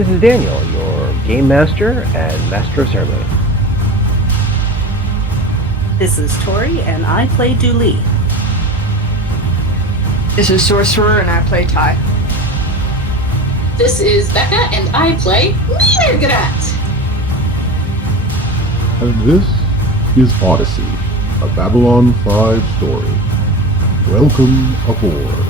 This is Daniel, your Game Master and Master of Ceremony. This is Tori, and I play Dooley. This is Sorcerer, and I play Ty. This is Becca, and I play mrrr'grr'rat. And this is Odyssey, a Babylon 5 story. Welcome aboard.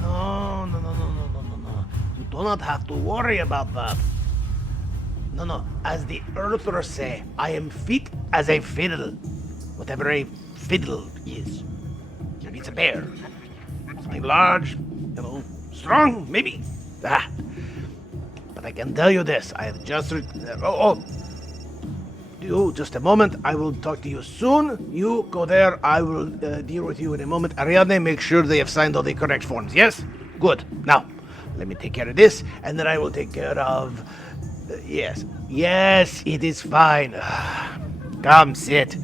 No. You do not have to worry about that. No. As the Earthers say, I am fit as a fiddle. Whatever a fiddle is. Maybe it's a bear. Something large, strong, maybe. But I can tell you this. I have just... You, just a moment. I will talk to you soon. You go there. I will deal with you in a moment. Ariadne, make sure they have signed all the correct forms. Yes? Good. Now, let me take care of this, and then I will take care of... Yes, it is fine. Come, sit.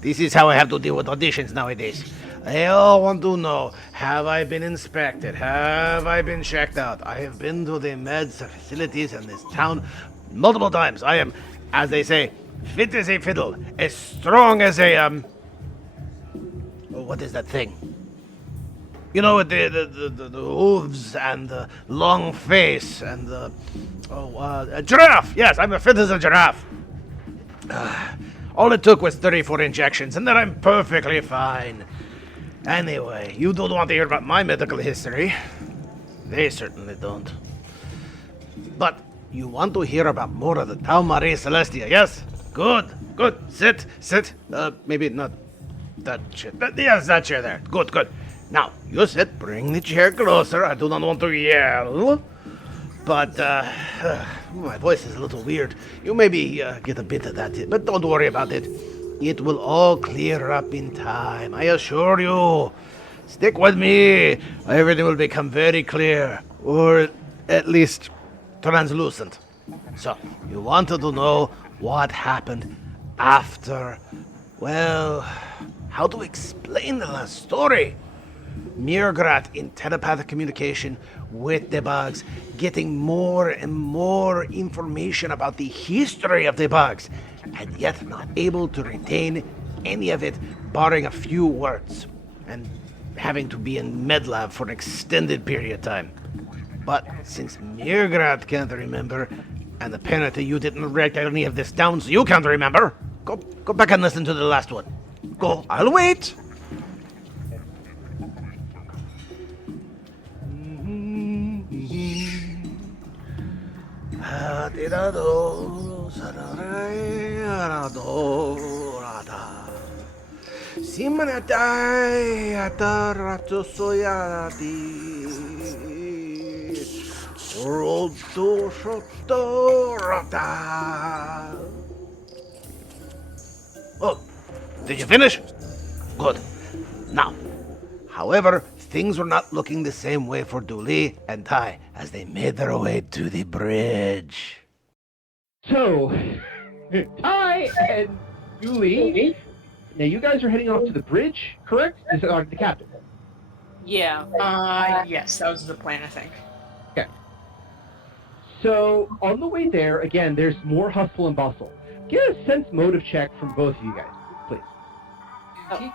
This is how I have to deal with auditions nowadays. They all want to know, have I been inspected? Have I been checked out? I have been to the meds facilities in this town multiple times. I am, as they say, fit as a fiddle, as strong as a, what is that thing? You know, with the hooves and the long face and the... a giraffe! Yes, I'm as fit as a giraffe. All it took was 34 injections, and then I'm perfectly fine. Anyway, you don't want to hear about my medical history. They certainly don't. But you want to hear about more of the Tau Mare Celestia, yes? Good. Sit. Maybe not that chair. Yes, that chair there. Good. Now, you sit, bring the chair closer. I do not want to yell. But, my voice is a little weird. You maybe get a bit of that, but don't worry about it. It will all clear up in time, I assure you. Stick with me. Everything will become very clear, or at least translucent. So, you wanted to know what happened after, well, how to explain the last story? mrrr'grr'rat in telepathic communication with the bugs, getting more and more information about the history of the bugs, and yet not able to retain any of it, barring a few words, and having to be in med lab for an extended period of time. But since mrrr'grr'rat can't remember, and apparently you didn't write any of this down, so you can't remember, go back and listen to the last one. Go, I'll wait. Oh, did you finish? Good. Now, however, things were not looking the same way for Dooley and Ty as they made their way to the bridge. So, Ty and Dooley, now you guys are heading off to the bridge, correct? Is it the captain? Yeah. Yes, that was the plan, I think. Okay. So, on the way there, again, there's more hustle and bustle. Get a sense motive check from both of you guys, please. Oh.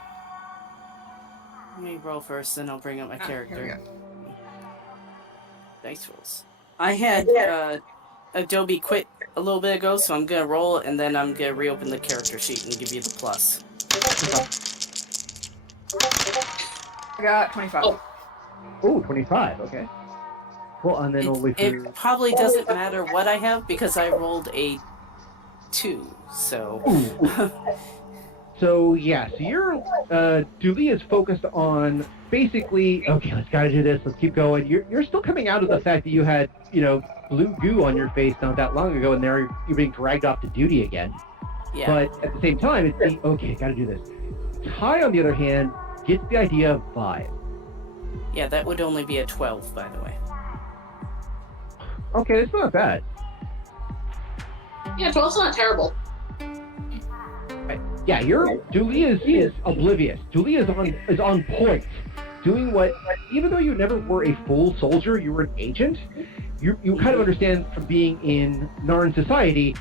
Let me roll first, then I'll bring up my character. Dice rolls. I had Adobe quit a little bit ago, so I'm gonna roll, and then I'm gonna reopen the character sheet and give you the plus. I got 25. Oh, 25, okay. Well, and then only for... It probably doesn't matter what I have, because I rolled a 2, so... So your Dooley is focused on basically, okay, let's gotta do this, let's keep going. You're still coming out of the fact that you had, blue goo on your face not that long ago, and now you're being dragged off to duty again. Yeah. But at the same time, it's okay, gotta do this. Ty, on the other hand, gets the idea of vibe. Yeah, that would only be a 12, by the way. Okay, that's not bad. Yeah, 12's not terrible. Yeah, Dooley is oblivious. Dooley is on point doing what, even though you never were a full soldier, you were an agent, you kind of understand from being in Narn society,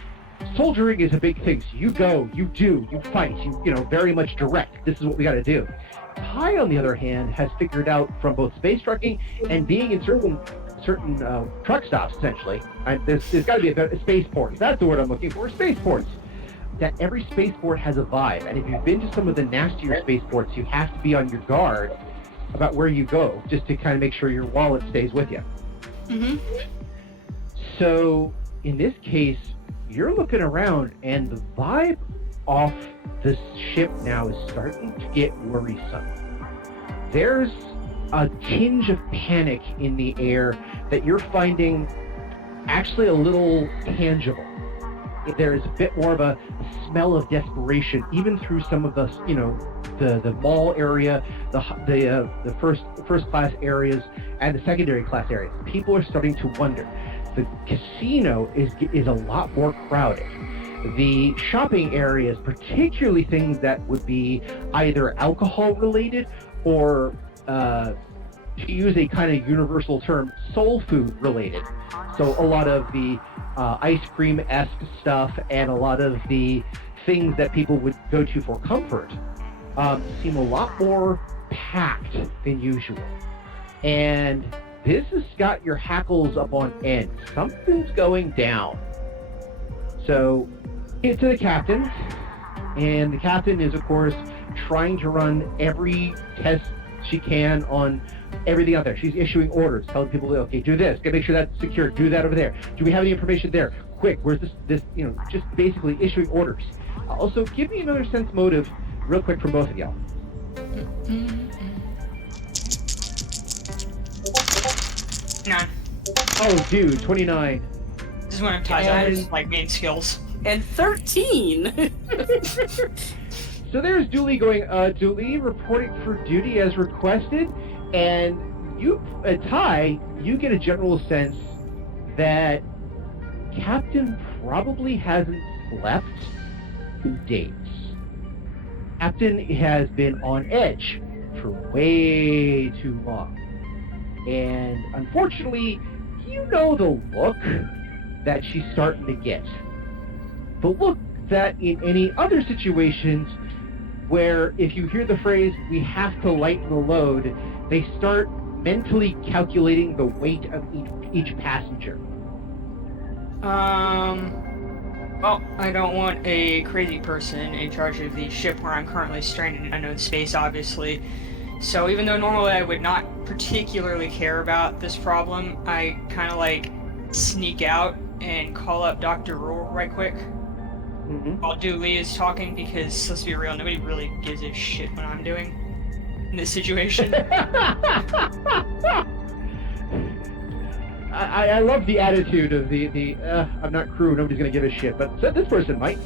soldiering is a big thing. So you go, you do, you fight, you know, very much direct. This is what we got to do. Ty, on the other hand, has figured out from both space trucking and being in certain truck stops, essentially. There's got to be a spaceport. That's the word I'm looking for, spaceports. That every spaceport has a vibe. And if you've been to some of the nastier spaceports, you have to be on your guard about where you go, just to kind of make sure your wallet stays with you. Mm-hmm. So, in this case, you're looking around, and the vibe off the ship now is starting to get worrisome. There's a tinge of panic in the air that you're finding actually a little tangible. There's a bit more of a smell of desperation, even through some of the, you know, the mall area, the first class areas, and the secondary class areas. People are starting to wonder. The casino is a lot more crowded. The shopping areas, particularly things that would be either alcohol related or, to use a kind of universal term, soul food related. So a lot of the ice cream-esque stuff and a lot of the things that people would go to for comfort seem a lot more packed than usual. And this has got your hackles up on end. Something's going down. So, get to the captain, and the captain is, of course, trying to run every test she can on everything out there. She's issuing orders, telling people, okay, do this, gotta make sure that's secure, do that over there. Do we have any information there? Quick, where's this, you know, just basically issuing orders. Also, give me another sense motive real quick from both of y'all. None. Oh, dude, 29. This is one of Ty's like main skills. And 13! So there's Dooley going, Dooley reporting for duty as requested, and you, Ty, you get a general sense that Captain probably hasn't slept in days. Captain has been on edge for way too long. And unfortunately, you know the look that she's starting to get. The look that in any other situations where if you hear the phrase, we have to lighten the load, they start mentally calculating the weight of each passenger. Well, I don't want a crazy person in charge of the ship where I'm currently stranded in unknown space, obviously. So even though normally I would not particularly care about this problem, I kind of like sneak out and call up Dr. Rohr right quick. While Dooley is talking, because let's be real, nobody really gives a shit what I'm doing in this situation. I love the attitude of the I'm not crew, nobody's gonna give a shit, but this person might.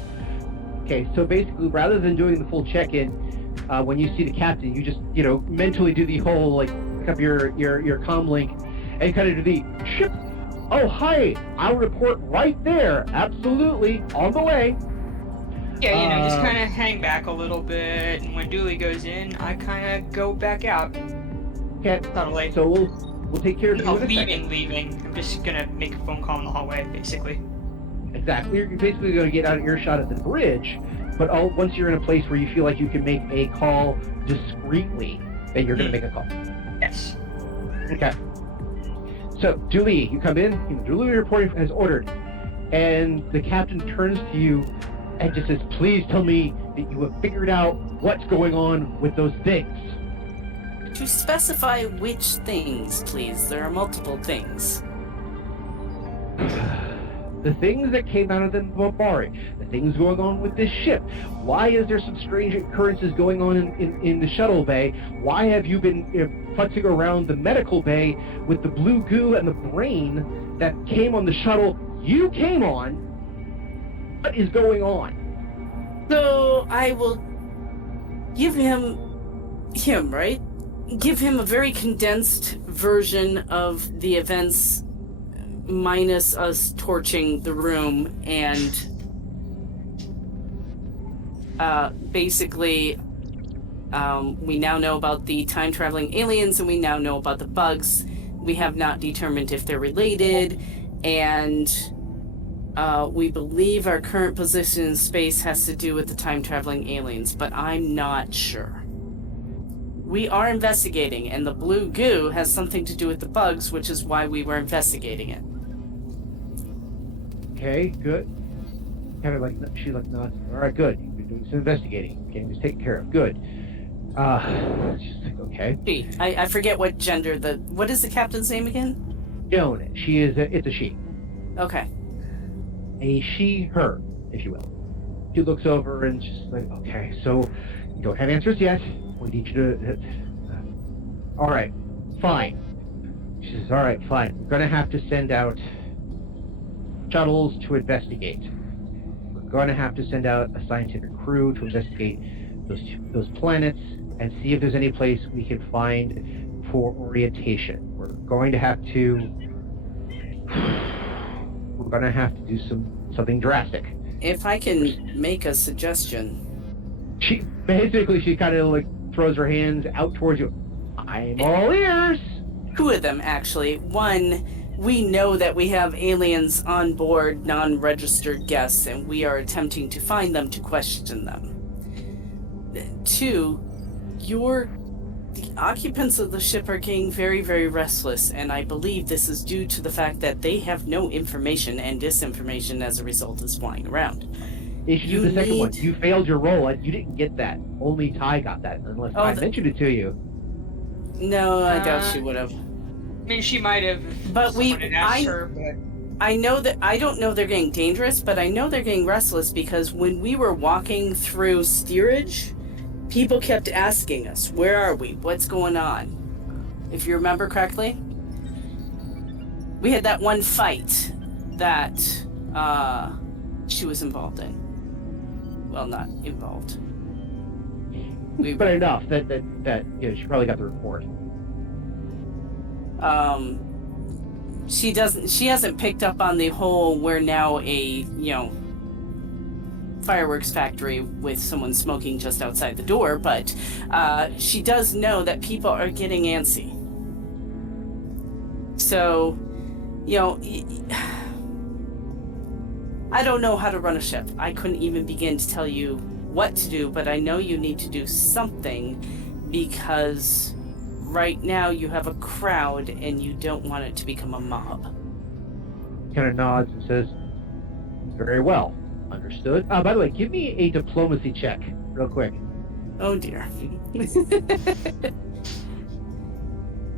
Okay, so basically, rather than doing the full check-in, when you see the captain, you just, you know, mentally do the whole, like, pick up your comm link and kind of do the ship. Oh, hi, I'll report right there. Absolutely, on the way. Yeah, you know, just kind of hang back a little bit, and when Dooley goes in, I kind of go back out. Okay, Subtly. so we'll take care of you in a second. Leaving. I'm just gonna make a phone call in the hallway, basically. Exactly. You're basically going to get out of earshot at the bridge, but once you're in a place where you feel like you can make a call discreetly, then you're going to make a call. Yes. Okay. So, Dooley, you come in. Dooley reporting as ordered, and the captain turns to you and just says, "Please tell me that you have figured out what's going on with those things." To specify which things, please. There are multiple things. The things that came out of the Bombari, the things going on with this ship. Why is there some strange occurrences going on in the shuttle bay? Why have you been futzing around the medical bay with the blue goo and the brain that came on the shuttle you came on? What is going on? So I will give him, right? Give him a very condensed version of the events, minus us torching the room, and basically We now know about the time-traveling aliens, and we now know about the bugs. We have not determined if they're related, and we believe our current position in space has to do with the time-traveling aliens, but I'm not sure. We are investigating, and the blue goo has something to do with the bugs, which is why we were investigating it. Okay, good. Kind of like, she like nods. All right, good. You've been doing some investigating. Game is taken care of. Good. She's like, okay. She. I forget what gender what is the captain's name again? Joan. She is. It's a she. Okay. A she, her, if you will. She looks over and she's like, okay, so you don't have answers yet. We need you to. All right, fine. She says, all right, fine. We're gonna have to send out shuttles to investigate. We're going to have to send out a scientific crew to investigate those planets and see if there's any place we can find for orientation. We're going to have to do something drastic. If I can make a suggestion. She kind of like throws her hands out towards you. I'm all ears. Two of them, actually. One, we know that we have aliens on board, non-registered guests, and we are attempting to find them to question them. Two, the occupants of the ship are getting very, very restless, and I believe this is due to the fact that they have no information, and disinformation as a result is flying around. Issue the second one. You failed your role, and you didn't get that. Only Ty got that, unless I mentioned it to you. No, I doubt she would have. I mean, she might have. But but I know that I don't know they're getting dangerous, but I know they're getting restless because when we were walking through steerage, people kept asking us, "Where are we? What's going on?" If you remember correctly, we had that one fight that she was involved in. Well, not involved. But enough that she probably got the report. She hasn't picked up on the whole we're now a, fireworks factory with someone smoking just outside the door, but she does know that people are getting antsy. So, I don't know how to run a ship. I couldn't even begin to tell you what to do, but I know you need to do something because right now you have a crowd and you don't want it to become a mob. Kind of nods and says, very well, understood. By the way, give me a diplomacy check real quick. Oh dear.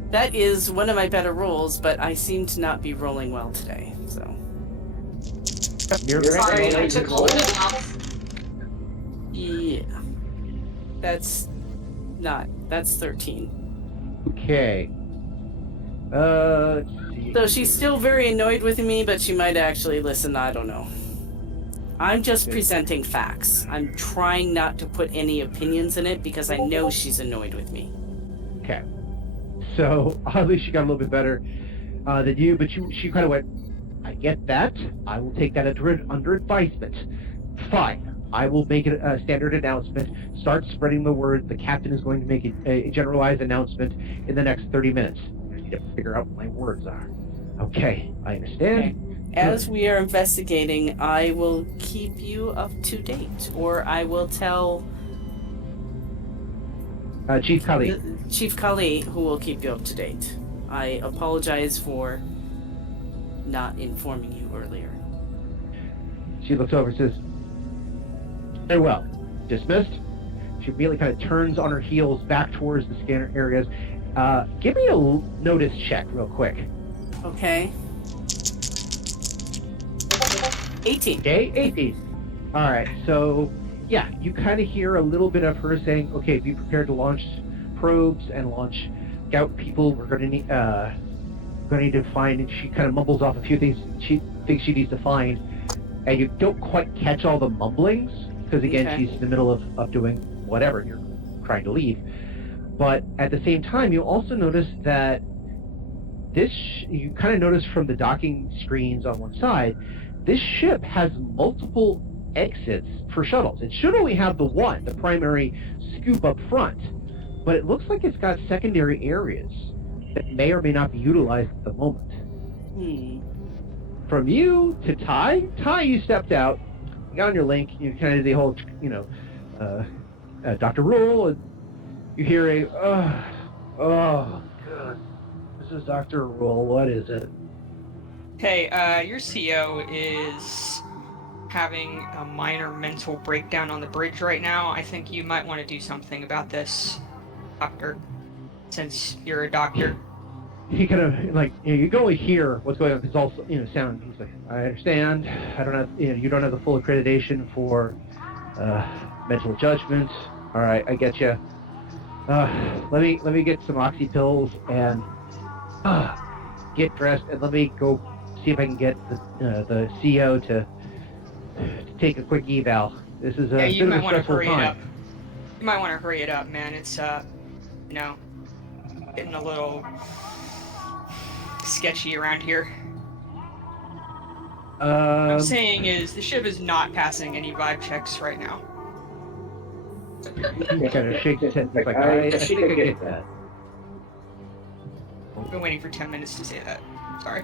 That is one of my better rolls, but I seem to not be rolling well today, so. Sorry, I took hold of his mouth. Yeah. That's 13. Okay. Let's see. So she's still very annoyed with me, but she might actually listen, I don't know. I'm just presenting facts. I'm trying not to put any opinions in it because I know she's annoyed with me. Okay. So, at least she got a little bit better than you, but she kind of went, I get that. I will take that under advisement. Fine. I will make it a standard announcement. Start spreading the word. The captain is going to make a generalized announcement in the next 30 minutes. I need to figure out what my words are. Okay, I understand. As we are investigating, I will keep you up to date, or I will tell Chief Kali. Chief Kali, who will keep you up to date. I apologize for not informing you earlier. She looks over and says, very well. Dismissed. She immediately kind of turns on her heels back towards the scanner areas. Give me a notice check real quick. Okay. 18. Okay, 18. All right, so yeah, you kind of hear a little bit of her saying, okay, be prepared to launch probes and launch scout people. We're going to need to find, and she kind of mumbles off a few things she thinks she needs to find, and you don't quite catch all the mumblings, because again, she's in the middle of doing whatever, and you're trying to leave. But at the same time, you also notice that you kind of notice from the docking screens on one side, this ship has multiple exits for shuttles. It should only have the primary scoop up front, but it looks like it's got secondary areas that may or may not be utilized at the moment. From you to Ty, you stepped out, you got on your link, you kind of did the whole, Dr. Rule, and you hear oh, God, this is Dr. Rule, what is it? Hey, your CO is having a minor mental breakdown on the bridge right now. I think you might want to do something about this, Doctor, since you're a doctor. He kind of, you can only hear what's going on, because it's all, sound. He's like, I understand, I don't have, you don't have the full accreditation for mental judgment. All right, I get you. Let me get some oxy pills and get dressed, and let me go see if I can get the CO to take a quick eval. This is a you bit might of a want to stressful hurry time. it up. You might want to hurry it up, man. It's getting a little sketchy around here. What I'm saying is the ship is not passing any vibe checks right now. He kind of shakes his head. He's like, I think I get that. I've been waiting for 10 minutes to say that. Sorry.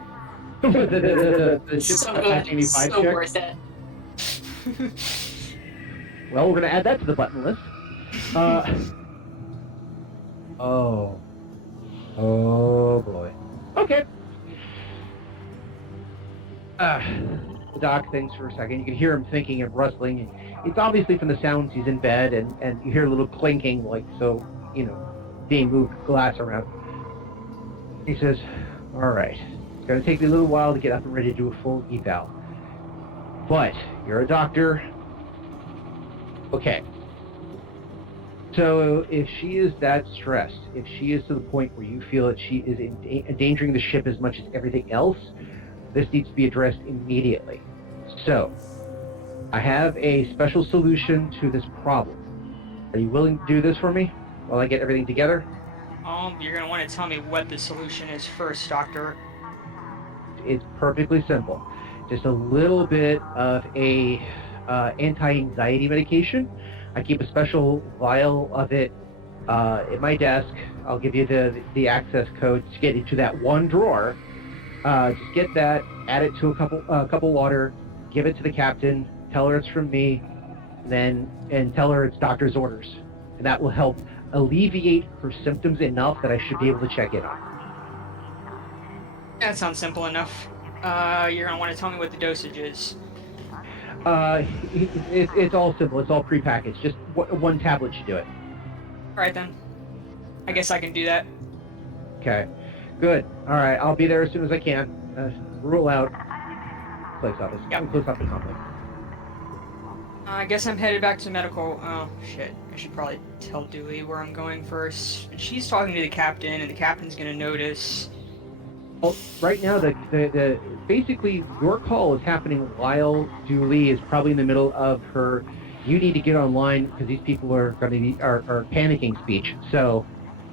the ship's So not good. passing any vibe So checks. worth it. Well, we're going to add that to the button list. Oh boy. Okay. The doc thinks for a second. You can hear him thinking and rustling. It's obviously from the sounds he's in bed, and you hear a little clinking, being moved glass around. He says, all right, it's going to take me a little while to get up and ready to do a full eval. But you're a doctor. Okay. So if she is that stressed, if she is to the point where you feel that she is endangering the ship as much as everything else, this needs to be addressed immediately. So, I have a special solution to this problem. Are you willing to do this for me while I get everything together? You're gonna want to tell me what the solution is first, Doctor. It's perfectly simple. Just a little bit of a anti-anxiety medication. I keep a special vial of it at my desk. I'll give you the access code to get into that one drawer. Just get that, add it to a cup of water, give it to the captain, tell her it's from me, and tell her it's doctor's orders. And that will help alleviate her symptoms enough that I should be able to check in on her. That sounds simple enough. You're gonna want to tell me what the dosage is. It's all simple. It's all prepackaged. Just one tablet should do it. Alright then. I guess I can do that. Okay. Good. All right. I'll be there as soon as I can. Rule out place office. Yep. Close up the complex. I guess I'm headed back to medical. Oh, shit. I should probably tell Dewey where I'm going first. She's talking to the captain, and the captain's gonna notice. Well, right now, the basically your call is happening while Julie is probably in the middle of her. You need to get online because these people are going to be are panicking speech. So.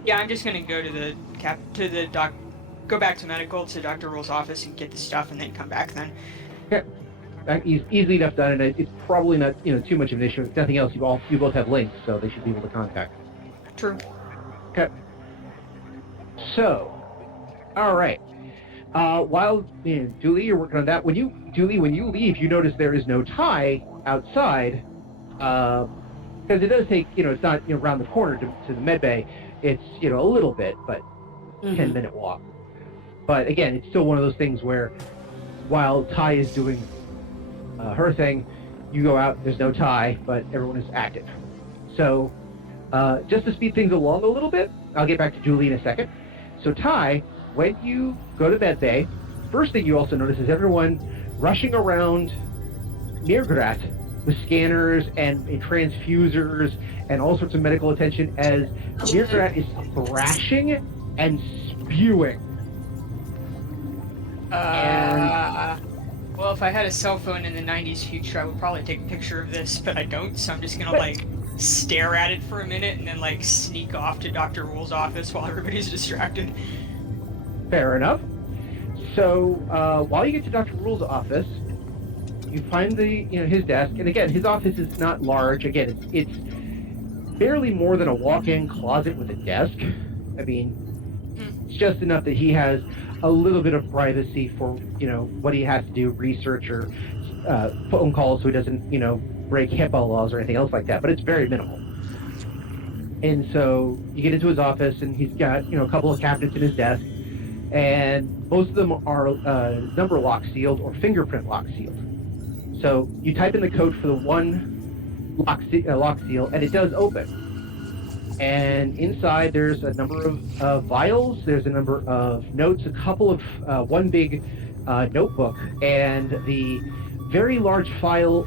Yeah, I'm just gonna go to go back to medical to Dr. Rule's office and get the stuff, and then come back then. Okay. Easily enough done, and it's probably not too much of an issue. If nothing else, you both have links, so they should be able to contact. True. Okay. So, all right. While Julie, you're working on that. When you leave, you notice there is no tie outside, because it does take it's not around the corner to the med bay. It's a little bit, but 10-minute walk. But again, it's still one of those things where while Ty is doing her thing, you go out. There's no Ty, but everyone is active. So just to speed things along a little bit, I'll get back to Julie in a second. So Ty, when you go to med bay, first thing you also notice is everyone rushing around mrr'grr'rat with scanners and transfusers and all sorts of medical attention as mrr'grr'rat is thrashing and spewing. Well, if I had a cell phone in the 90s future, I would probably take a picture of this, but I don't, so I'm just gonna, stare at it for a minute and then, sneak off to Dr. Rule's office while everybody's distracted. Fair enough. So, while you get to Dr. Rule's office, you find his desk, and again, his office is not large. Again, it's barely more than a walk-in closet with a desk. I mean, it's just enough that he has a little bit of privacy for, what he has to do, research or phone calls, so he doesn't, break HIPAA laws or anything else like that, but it's very minimal. And so you get into his office, and he's got, a couple of cabinets in his desk, and most of them are number lock sealed or fingerprint lock sealed. So you type in the code for the one lock seal, and it does open. And inside there's a number of vials, there's a number of notes, a couple of one big notebook, and the very large vial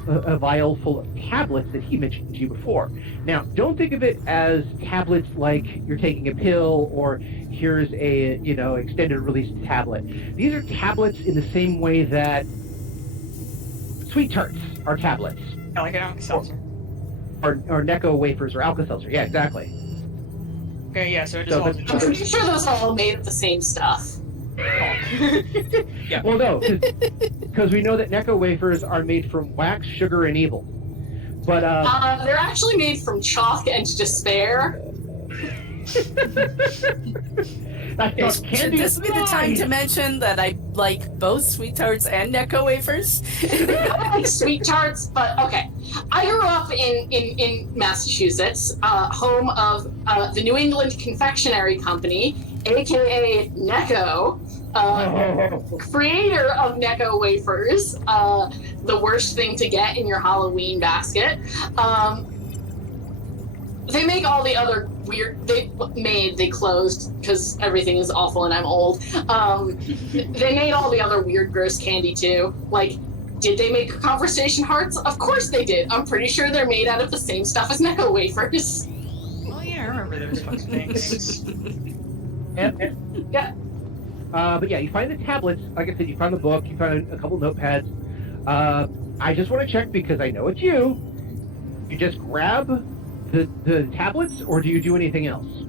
full of tablets that he mentioned to you before. Now, don't think of it as tablets like you're taking a pill or here's a extended release tablet. These are tablets in the same way that Sweet Tarts are tablets. Yeah, like an Alka-Seltzer. Or Necco wafers or Alka-Seltzer. Yeah, exactly. Okay, yeah, so it just all... I'm pretty sure those are all made of the same stuff. Yeah. Well, no, because we know that Necco wafers are made from wax, sugar, and evil. But they're actually made from chalk and despair. Should this be the time to mention that I like both Sweet Tarts and Necco wafers? I like Sweet Tarts, but okay. I grew up in Massachusetts, home of the New England Confectionery Company, aka Necco, creator of Necco wafers, the worst thing to get in your Halloween basket. They make all the other weird. They closed because everything is awful and I'm old. They made all the other weird, gross candy too. Like, did they make conversation hearts? Of course they did. I'm pretty sure they're made out of the same stuff as Necco wafers. Oh yeah, I remember those fucking things. Yeah. But yeah, you find the tablets. Like I said, you found the book. You found a couple notepads. I just want to check because I know it's you. You just grab the tablets, or do you do anything else?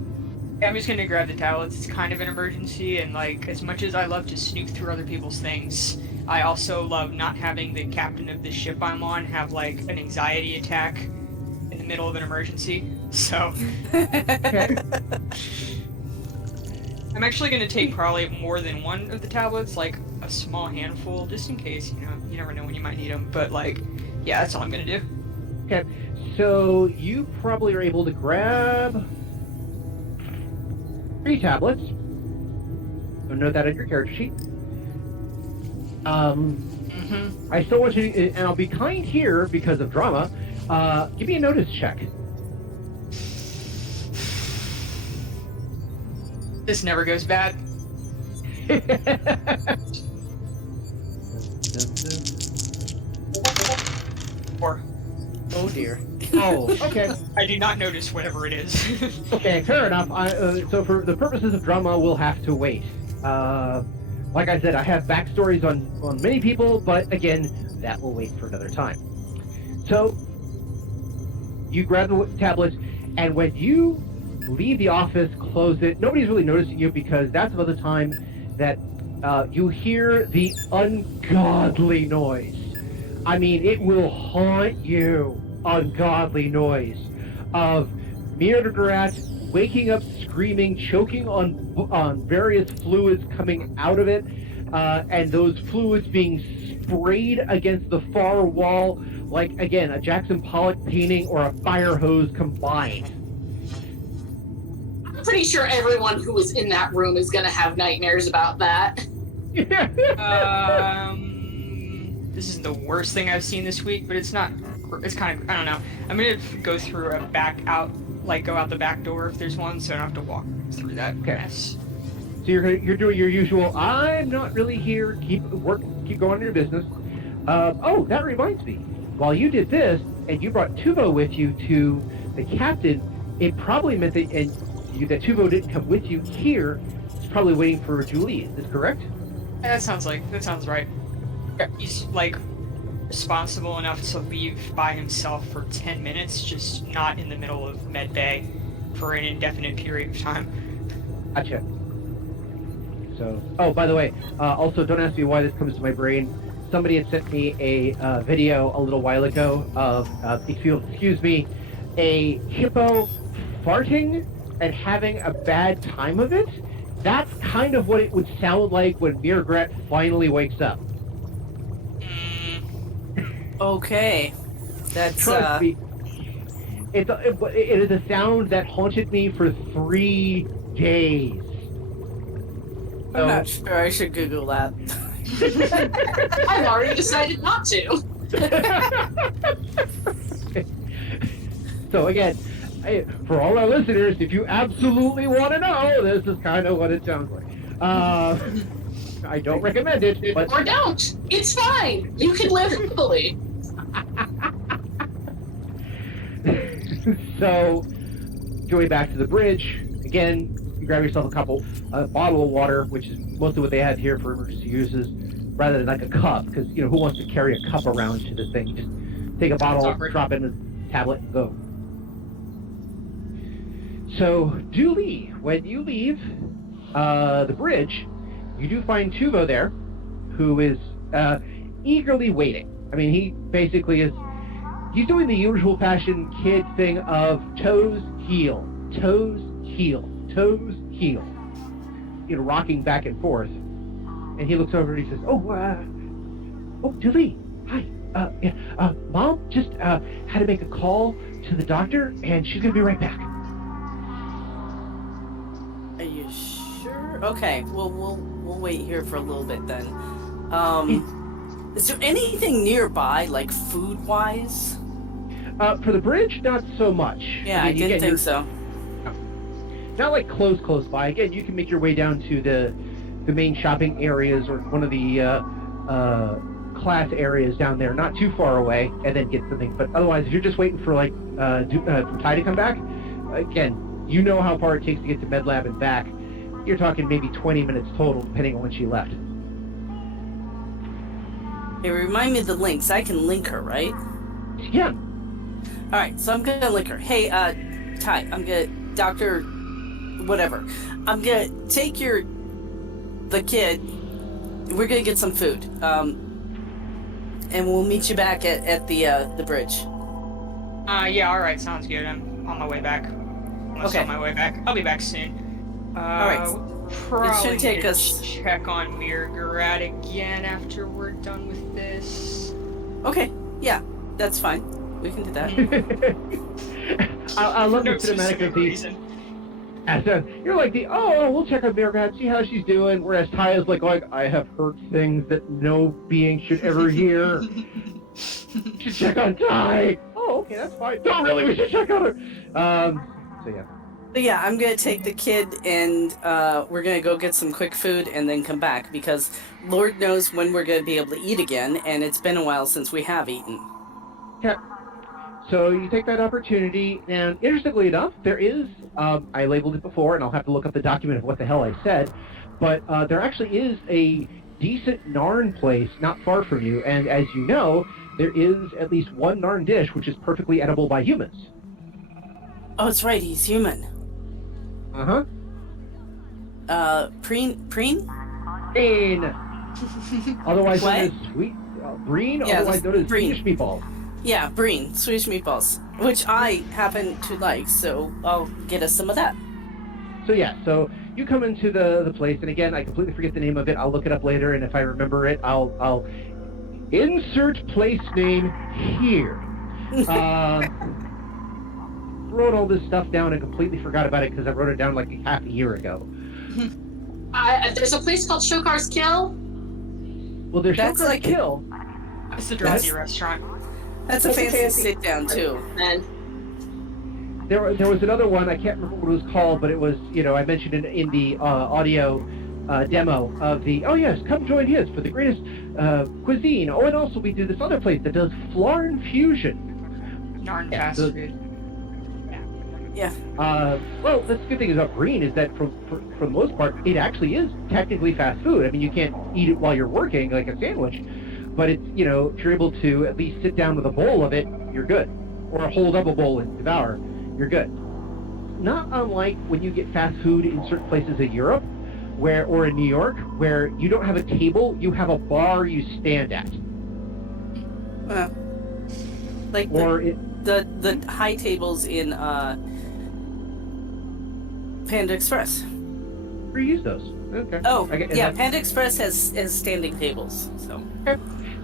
Yeah, I'm just gonna grab the tablets. It's kind of an emergency, and like, as much as I love to snoop through other people's things, I also love not having the captain of the ship I'm on have like an anxiety attack in the middle of an emergency. So Okay. I'm actually gonna take probably more than one of the tablets, like a small handful, just in case. You never know when you might need them. But like, yeah, that's all I'm gonna do. Okay. So you probably are able to grab 3 tablets. So note that on your character sheet. I still want you, and I'll be kind here because of drama. Give me a notice check. This never goes bad. 4. Oh dear. Oh, okay. I do not notice whatever it is. Okay, fair enough. So for the purposes of drama, we'll have to wait. Like I said, I have backstories on many people, but again, that will wait for another time. So, you grab the tablets, and when you leave the office, close it, nobody's really noticing you because that's about the time that you hear the ungodly noise. I mean, it will haunt you. Ungodly noise of mrr'r'grr'rat waking up screaming, choking on various fluids coming out of it, and those fluids being sprayed against the far wall like, again, a Jackson Pollock painting or a fire hose combined. I'm pretty sure everyone who was in that room is gonna have nightmares about that. This is the worst thing I've seen this week, but it's not. It's kind of, I don't know. I'm gonna go through go out the back door if there's one, so I don't have to walk through that mess. So you're doing your usual, I'm not really here, keep going on your business. Oh, that reminds me. While you did this, and you brought Tuvo with you to the captain, it probably meant that that Tuvo didn't come with you here. He's probably waiting for Julie. Is this correct? Yeah, that sounds right. He's like responsible enough to leave by himself for 10 minutes, just not in the middle of med bay for an indefinite period of time. Gotcha. So, oh, by the way, also don't ask me why this comes to my brain. somebody had sent me a video a little while ago of, if you'll excuse me, a hippo farting and having a bad time of it. That's kind of what it would sound like when mrr'grr'rat finally wakes up. Okay. That's, Trust me, it is a sound that haunted me for 3 days. I'm not sure I should Google that. I've already decided not to. So again, for all our listeners, if you absolutely want to know, this is kind of what it sounds like. I don't recommend it, but... Or don't. It's fine. You can live happily. So, going back to the bridge, again, you grab yourself a bottle of water, which is mostly what they have here for emergency uses, rather than like a cup, because, you know, who wants to carry a cup around to this thing? Just take a bottle, drop it in a tablet, and go. So, duly, when you leave the bridge, you do find Tuvo there, who is eagerly waiting. I mean, he basically is... He's doing the usual fashion kid thing of toes, heel, toes, heel, toes, heel. You know, rocking back and forth. And he looks over and he says, Julie, hi. Mom just had to make a call to the doctor, and she's going to be right back. Are you sure? Okay, well, we'll wait here for a little bit then. Is there anything nearby, like food-wise? For the bridge, not so much. Yeah, I didn't think so. Not like close by. Again, you can make your way down to the main shopping areas or one of the class areas down there, not too far away, and then get something. But otherwise, if you're just waiting for like for Ty to come back, again, you know how far it takes to get to MedLab and back. You're talking maybe 20 minutes total, depending on when she left. Hey, remind me of the links. I can link her, right? Yeah. All right, so I'm gonna link her. Hey, Ty, I'm gonna Doctor, whatever. I'm gonna take the kid. We're gonna get some food, and we'll meet you back at the bridge. Yeah, all right, sounds good. I'm on my way back. Okay. On my way back. I'll be back soon. All right. Probably It should take need to us- check on mrr'grr'rat again after we're done with this. Okay, yeah, that's fine. We can do that. I love No the cinematic specific of these. reason. You're like we'll check on mrr'grr'rat, see how she's doing. Whereas Ty is like, I have heard things that no being should ever hear. Should check on Ty. Oh, okay, that's fine. No, really, we should check on her. So yeah. But yeah, I'm gonna take the kid and we're gonna go get some quick food and then come back because Lord knows when we're gonna be able to eat again, and it's been a while since we have eaten. Yeah. So you take that opportunity, and interestingly enough, there is, I labeled it before, and I'll have to look up the document of what the hell I said, but there actually is a decent Narn place not far from you, and as you know, there is at least one Narn dish which is perfectly edible by humans. Oh, it's right, he's human. Uh-huh. Preen? Breen! Otherwise What? known as sweet... Breen, Yeah, otherwise known as Breen. Swedish meatballs. Yeah, Breen, Swedish meatballs, which I happen to like, so I'll get us some of that. So yeah, so you come into the place, and again, I completely forget the name of it. I'll look it up later, and if I remember it, I'll insert place name here. Wrote all this stuff down and completely forgot about it because I wrote it down like half a year ago. There's a place called Shokar's Kill. Well, there's That's Shokar's like- Kill. It's the Drowsy restaurant. That's a fancy sit-down, too. And There was another one, I can't remember what it was called, but it was, I mentioned in the audio demo of the, oh yes, come join his for the greatest cuisine. Oh, and also we do this other place that does Flarn Fusion. Narn Yeah, fast the- food. Yeah. Well, that's the good thing about Green is that for the most part, it actually is technically fast food. I mean, you can't eat it while you're working like a sandwich, but it's, if you're able to at least sit down with a bowl of it, you're good. Or hold up a bowl and devour, you're good. Not unlike when you get fast food in certain places in Europe, or in New York, where you don't have a table, you have a bar you stand at. Like the high tables in Panda Express. Reuse those. Okay. Oh, yeah, Panda Express has standing tables, so.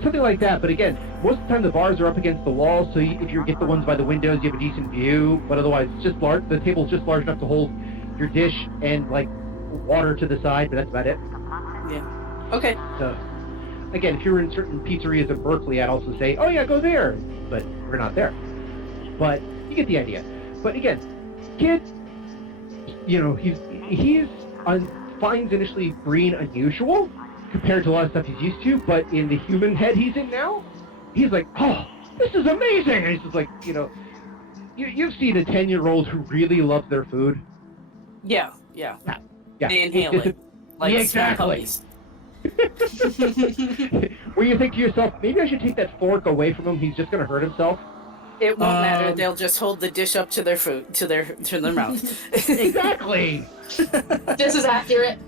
Something like that, but again, most of the time the bars are up against the wall, so if you get the ones by the windows, you have a decent view, but otherwise it's just large. The table's just large enough to hold your dish and, like, water to the side, but that's about it. Yeah. Okay. So, again, if you were in certain pizzerias in Berkeley, I'd also say, oh yeah, go there, but we're not there. But you get the idea. But again, kid, you know, he finds initially Breen unusual compared to a lot of stuff he's used to, but in the human head he's in now, he's like, oh, this is amazing! And he's just like, you know, you've seen a 10-year-old who really loves their food. Yeah. They inhale it. Like exactly. Where you think to yourself, maybe I should take that fork away from him, he's just going to hurt himself. It won't matter, they'll just hold the dish up to their food, to their mouth. Exactly! This is accurate.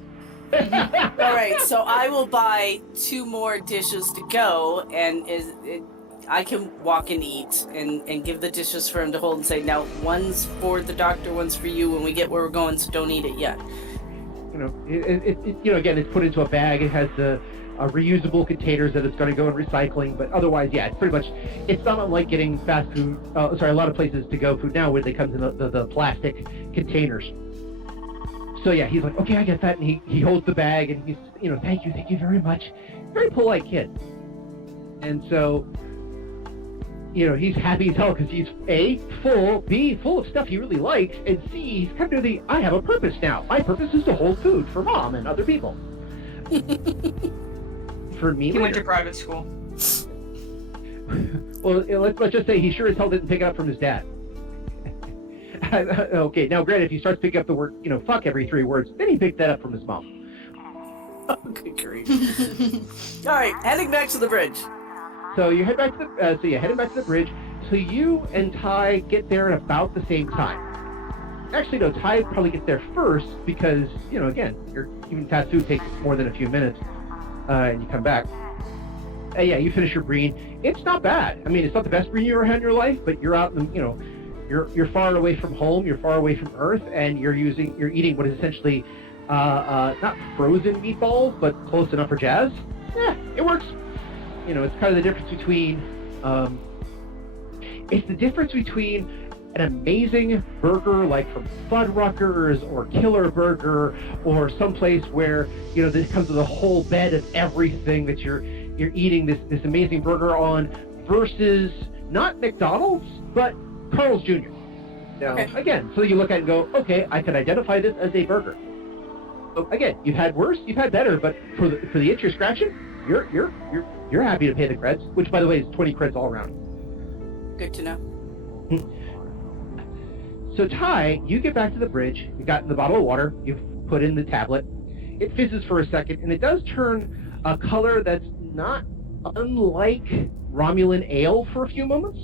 All right, so I will buy 2 more dishes to go, and I can walk and eat and give the dishes for him to hold and say, now, one's for the doctor, one's for you when we get where we're going, so don't eat it yet. You know, again, it's put into a bag. It has the reusable containers that it's going to go in recycling, but otherwise, yeah, it's pretty much, it's not unlike getting fast food, a lot of places to go food now where they come in the plastic containers. So yeah, he's like, okay, I get that, and he holds the bag, and he's, you know, thank you very much. Very polite kid. And so, you know, he's happy as hell because he's A, full, B, full of stuff he really likes, and C, he's kind of I have a purpose now. My purpose is to hold food for Mom and other people. For me, he went to private school. Well, let's just say he sure as hell didn't pick it up from his dad. Okay, now granted, if he starts picking up the word, you know, fuck every 3 words, then he picked that up from his mom. Oh, good grief. All right, heading back to the bridge. So you head back to heading back to the bridge. So you and Ty get there at about the same time. Actually, no, Ty probably gets there first because, you know, again, even fast food takes more than a few minutes, and you come back. Yeah, you finish your breen. It's not bad. I mean, it's not the best breen you ever had in your life, but you're out in, you know, you're far away from home, you're far away from Earth, and you're eating what is essentially not frozen meatballs, but close enough for jazz. Yeah, it works. You know, it's kind of the difference between an amazing burger like from Fuddruckers or Killer Burger or someplace where, you know, this comes with a whole bed of everything that you're eating this amazing burger on, versus not McDonald's but Carl's Jr. Now, okay. Again, so you look at it and go, okay, I can identify this as a burger. So again, you've had worse, you've had better, but for the itch you're scratching, you're happy to pay the creds, which by the way is 20 creds all around. Good to know. So Ty, you get back to the bridge, you've gotten the bottle of water, you've put in the tablet, it fizzes for a second, and it does turn a color that's not unlike Romulan ale for a few moments.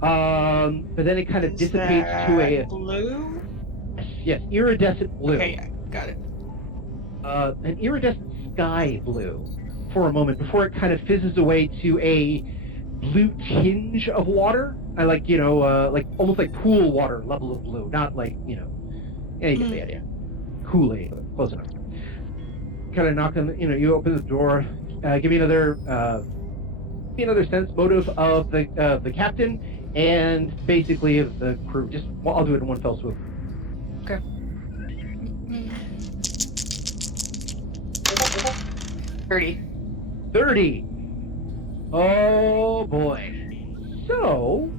But then it kind of dissipates to a blue? Yes, iridescent blue. Okay, yeah, got it. An iridescent sky blue for a moment before it kind of fizzes away to a blue tinge of water. I like, you know, like almost like pool water level of blue, not like, you know, yeah, you get the idea. Kool-Aid, close enough. Kind of knock on, you know, you open the door, give me another sense motive of the captain and basically of the crew. Just, well, I'll do it in one fell swoop. Okay. 30. Oh boy. So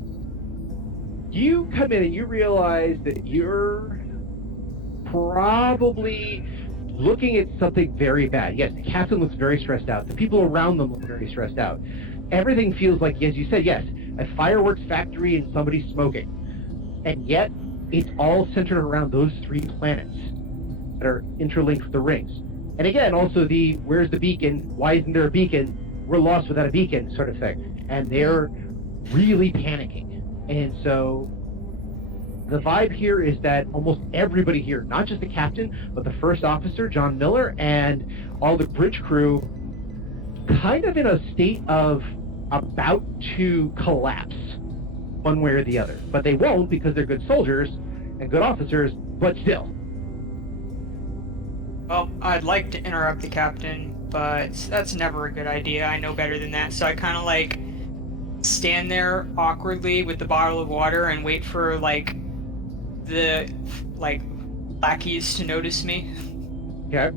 you come in and you realize that you're probably looking at something very bad. Yes, the captain looks very stressed out. The people around them look very stressed out. Everything feels like, as you said, yes, a fireworks factory and somebody smoking. And yet, it's all centered around those 3 planets that are interlinked with the rings. And again, also the, where's the beacon? Why isn't there a beacon? We're lost without a beacon sort of thing. And they're really panicking. And so the vibe here is that almost everybody here, not just the captain, but the first officer, John Miller, and all the bridge crew, kind of in a state of about to collapse, one way or the other. But they won't because they're good soldiers and good officers, but still. Well, I'd like to interrupt the captain, but that's never a good idea. I know better than that, so I kind of like stand there awkwardly with the bottle of water and wait for like the lackeys to notice me. Okay.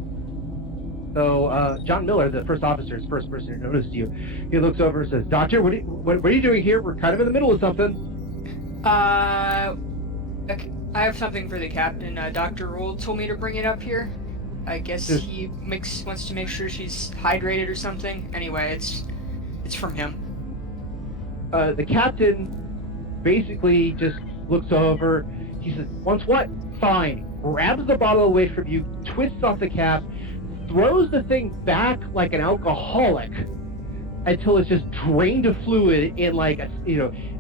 So John Miller, the first officer, is the first person who noticed you. He looks over and says, "Doctor, what are you doing here? We're kind of in the middle of something." Okay, I have something for the captain. Dr. Rold told me to bring it up here. I guess he wants to make sure she's hydrated or something. Anyway, it's from him. The captain basically just looks over. He says, "Wants what? Fine." Grabs the bottle away from you, twists off the cap, throws the thing back like an alcoholic until it's just drained of fluid in like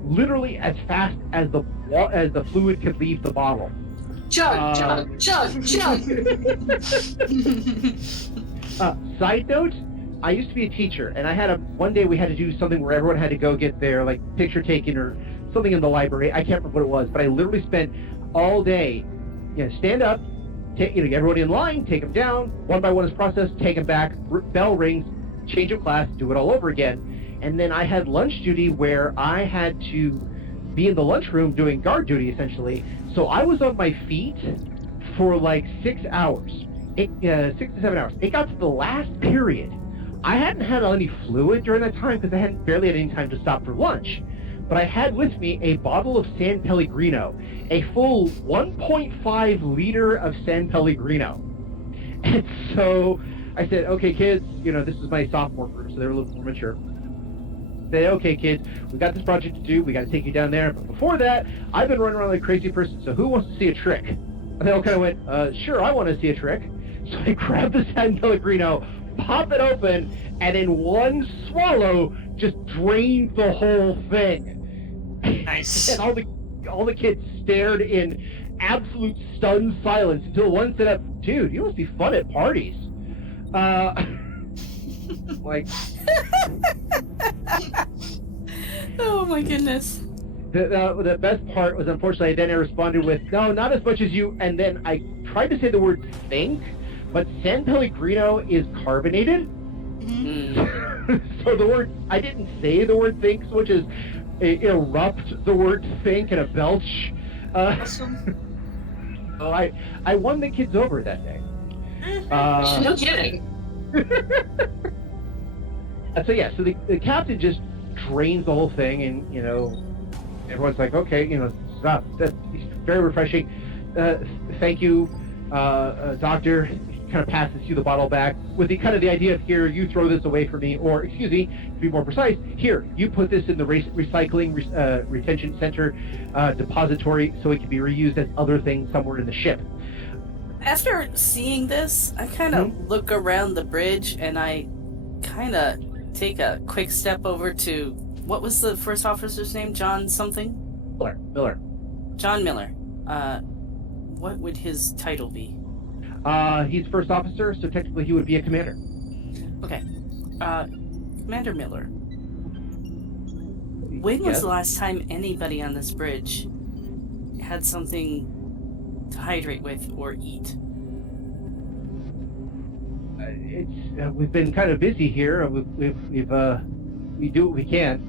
literally as fast as the fluid could leave the bottle. Chug. Side note, I used to be a teacher, and one day we had to do something where everyone had to go get their like picture taken or something in the library. I can't remember what it was, but I literally spent all day, stand up, get everybody in line, take them down, one by one is processed, take them back, bell rings, change of class, do it all over again. And then I had lunch duty where I had to be in the lunchroom doing guard duty, essentially. So I was on my feet for like 6 hours, 6 to 7 hours. It got to the last period. I hadn't had any fluid during that time because I hadn't barely had any time to stop for lunch. But I had with me a bottle of San Pellegrino, a full 1.5 liter of San Pellegrino. And so I said, "Okay, kids, this is my sophomore group, so they're a little more mature. Say, okay, kids, we got this project to do. We got to take you down there. But before that, I've been running around like a crazy person. So who wants to see a trick?" And they all kind of went, "Sure, I want to see a trick." So I grabbed the San Pellegrino, pop it open, and in one swallow, just drained the whole thing. Nice. And all the kids stared in absolute stunned silence until one said up, "Dude, you must be fun at parties." Like. Oh my goodness. The best part was, unfortunately, then I responded with, "No, not as much as you," and then I tried to say the word think, but San Pellegrino is carbonated. So I didn't say the word think, so which is erupt the word think in a belch. Awesome. So I won the kids over that day. No kidding. So the captain just drains the whole thing, and everyone's like, "Okay, stop." That's very refreshing. Thank you, doctor. Kind of passes you the bottle back with the idea of, "Here, you throw this away for me," or excuse me, to be more precise, "Here, you put this in the recycling retention center depository so it can be reused as other things somewhere in the ship." After seeing this, I kind of look around the bridge and I kind of take a quick step over to, what was the first officer's name? John something? Miller. John Miller. What would his title be? He's first officer, so technically he would be a commander. Okay. Commander Miller. When was the last time anybody on this bridge had something to hydrate with or eat? We've been kind of busy here. We do what we can.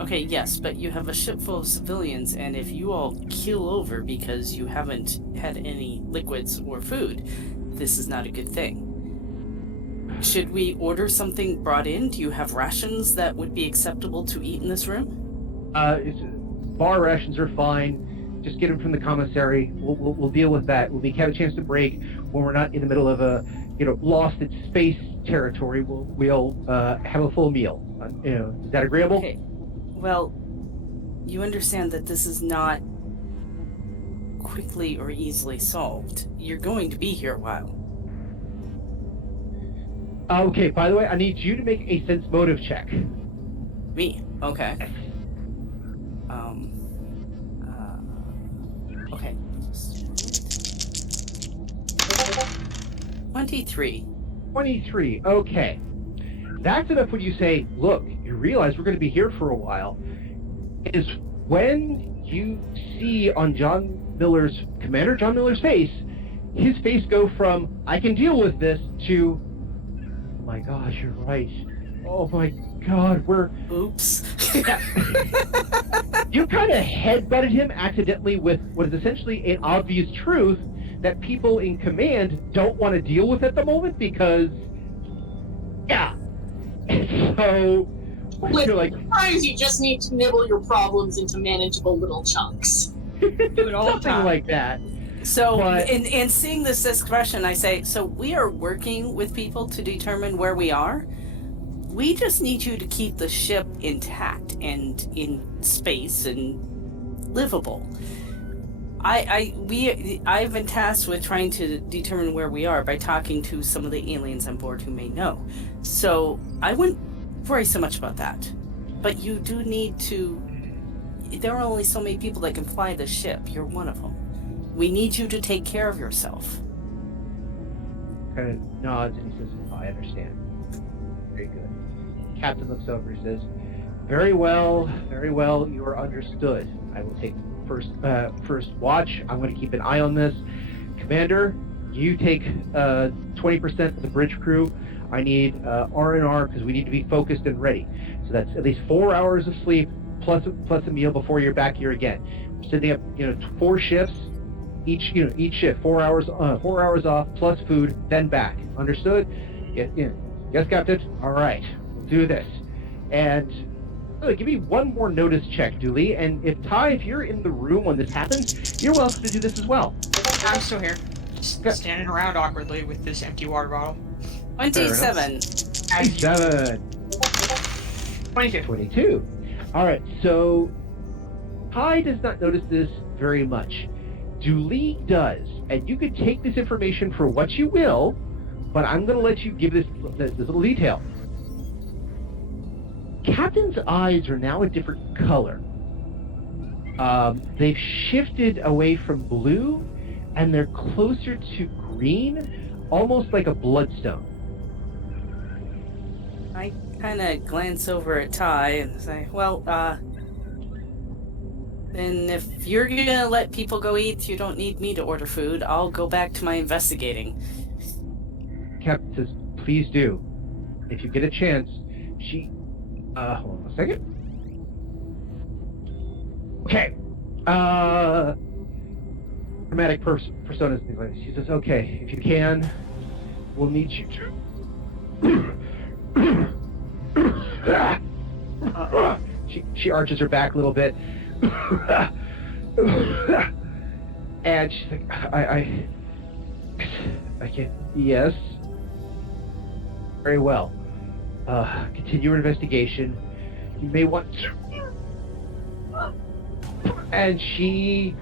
Okay, yes, but you have a ship full of civilians, and if you all keel over because you haven't had any liquids or food, this is not a good thing. Should we order something brought in? Do you have rations that would be acceptable to eat in this room? Bar rations are fine. Just get them from the commissary. We'll deal with that. When we have a chance to break, when we're not in the middle of a lost in space territory, we'll have a full meal. Is that agreeable? Okay. Well, you understand that this is not quickly or easily solved. You're going to be here a while. Okay, by the way, I need you to make a sense motive check. Me? Okay. 23. 23. Okay. That's enough when you say, look, you realize we're going to be here for a while. Is when you see on Commander John Miller's face, his face go from, I can deal with this, to, oh my gosh, you're right. Oh my god, Oops. You kind of headbutted him accidentally with what is essentially an obvious truth that people in command don't want to deal with at the moment because, yeah. And so, you're like, sometimes you just need to nibble your problems into manageable little chunks. Do it all the something time. like that. So, But- in seeing this expression, I say, so we are working with people to determine where we are. We just need you to keep the ship intact and in space and livable. I've been tasked with trying to determine where we are by talking to some of the aliens on board who may know. So I wouldn't worry so much about that. But you do need to. There are only so many people that can fly the ship. You're one of them. We need you to take care of yourself. Kind of nods and he says, oh, I understand. Very good. Captain looks over and says, very well, you are understood. I will take first watch. I'm going to keep an eye on this. Commander, you take 20% of the bridge crew. I need R&R because we need to be focused and ready. So that's at least 4 hours of sleep plus a meal before you're back here again. We're setting up 4 shifts. Each shift 4 hours 4 hours off plus food, then back. Understood? Yes, Captain. All right, we'll do this. And give me one more notice check, Dooley. And if you're in the room when this happens, you're welcome to do this as well. I'm still here. Just standing around awkwardly with this empty water bottle. 27. 7. 22. 22. All right, so Ty does not notice this very much. Dooley does, and you can take this information for what you will, but I'm going to let you give this little detail. Captain's eyes are now a different color. They've shifted away from blue, and they're closer to green, almost like a bloodstone. I kind of glance over at Ty and say, well, then if you're going to let people go eat, you don't need me to order food. I'll go back to my investigating. Captain says, please do. If you get a chance, hold on a second. Okay. Dramatic personas and things like that. She says, okay, if you can, we'll need you to... She arches her back a little bit. And she's like, I can't... Yes. Very well. Continue your investigation. You may want to... And she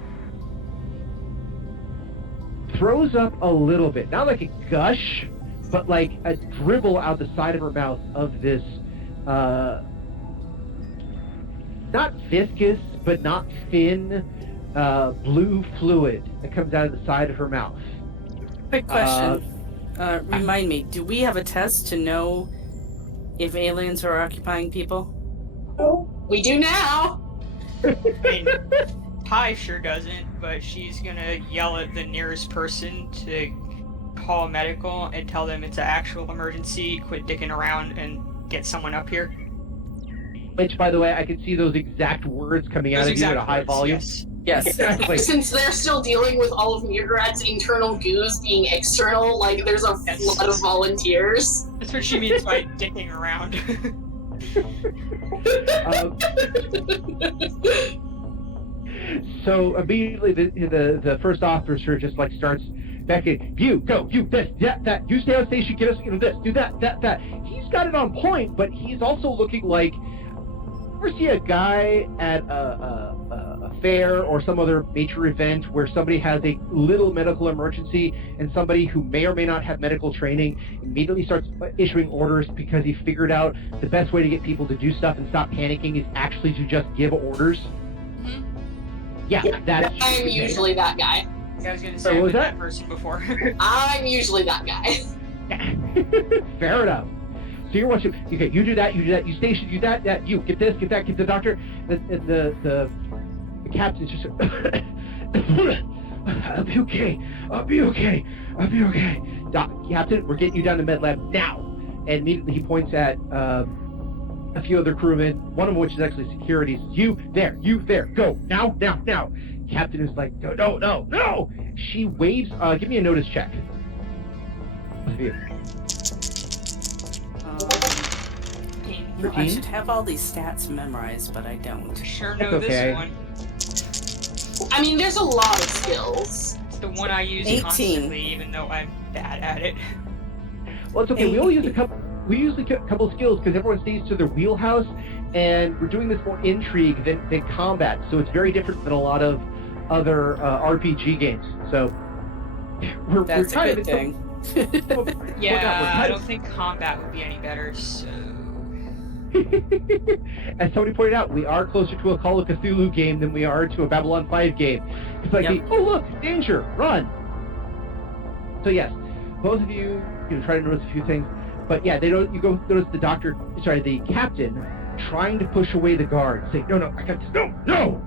throws up a little bit. Not like a gush, but like a dribble out the side of her mouth of this, not viscous, but not thin, blue fluid that comes out of the side of her mouth. Quick question. Remind me, do we have a test to know if aliens are occupying people? We do now. I mean, Ty sure doesn't, but she's gonna yell at the nearest person to call medical and tell them it's an actual emergency, quit dicking around, and get someone up here. Which, by the way, I could see those exact words coming out of you at a high volume. Yes. Yes. Exactly. Since they're still dealing with all of mrr'grr'rat's internal goos being external, like there's a flood of volunteers. That's what she means by dicking around. So immediately the first officer just like starts beckoning, you go, you this, that, you stay on station, get us this, do that. He's got it on point, but he's also looking like, ever see a guy at a fair or some other major event where somebody has a little medical emergency and somebody who may or may not have medical training immediately starts issuing orders because he figured out the best way to get people to do stuff and stop panicking is actually to just give orders? Mm-hmm. Yeah, that's... I'm usually that guy. I was gonna So say what I've was been that? that person before. I'm usually that guy. Fair enough. So you're watching. Okay, you do that. You station. You that. You get this. Get that. Get the doctor. The captain's just. I'll be okay. I'll be okay. I'll be okay. Captain, we're getting you down to med lab now. And immediately he points at a few other crewmen. One of which is actually security. Says, you there. Go now. Captain is like, no. She waves. Give me a notice check. I should have all these stats memorized, but I don't. I sure know That's okay. this one. I mean, there's a lot of skills. It's the one I use 18. constantly, even though I'm bad at it. Well, it's okay. We only use a couple. We use a couple of skills because everyone stays to their wheelhouse, and we're doing this more intrigue than combat. So it's very different than a lot of other RPG games. So That's we're a good thing. Yeah, I don't think combat would be any better, so... As somebody pointed out, we are closer to a Call of Cthulhu game than we are to a Babylon 5 game. It's like, Yep. oh look, danger, run! So yes, both of you try to notice a few things, but yeah, you go notice the captain trying to push away the guard, saying, no, I got this, no,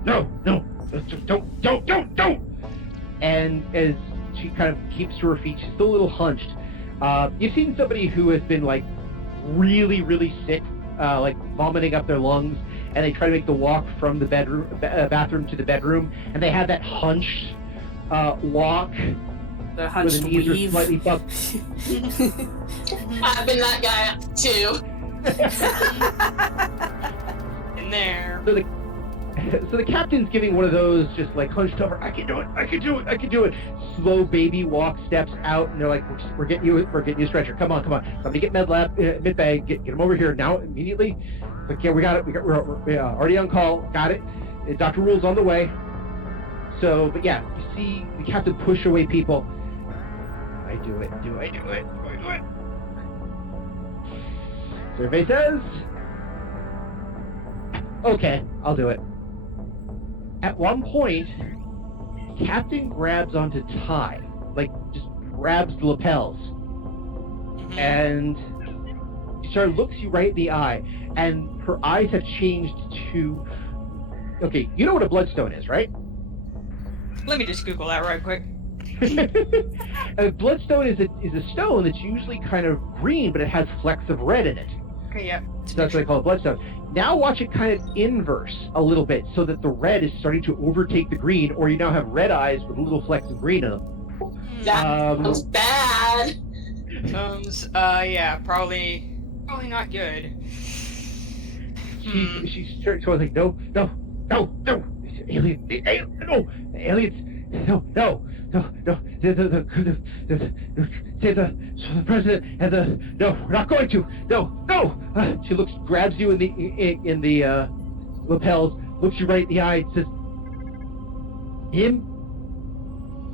don't! And as she kind of keeps to her feet, she's still a little hunched. You've seen somebody who has been like really, really sick, like vomiting up their lungs, and they try to make the walk from the bathroom to the bedroom, and they have that hunched walk. The hunched where the knees are weave. slightly bumped. I've been that guy too. In there. So the captain's giving one of those just like hunched over, I can do it. Slow baby walk steps out, and they're like, we're getting you a stretcher. Come on. Somebody get med bag, get him over here now immediately. Like, yeah, we got it. We're already on call. Got it. Dr. Rule's on the way. So, but yeah, you see the captain push away people. I do it. Survey says, okay, I'll do it. At one point, Captain grabs onto Ty, like just grabs the lapels, and she sort of looks you right in the eye, and her eyes have changed to, okay, you know what a bloodstone is, right? Let me just Google that right quick. A bloodstone is a stone that's usually kind of green, but it has flecks of red in it. Okay, yeah. So that's what they call a bloodstone. Now watch it kind of inverse a little bit, so that the red is starting to overtake the green, or you now have red eyes with little flecks of green in them. That sounds bad. Yeah, probably not good. She's like, no, aliens, no. The president and no, we're not going to. No. She grabs you in the lapels, looks you right in the eye, and says,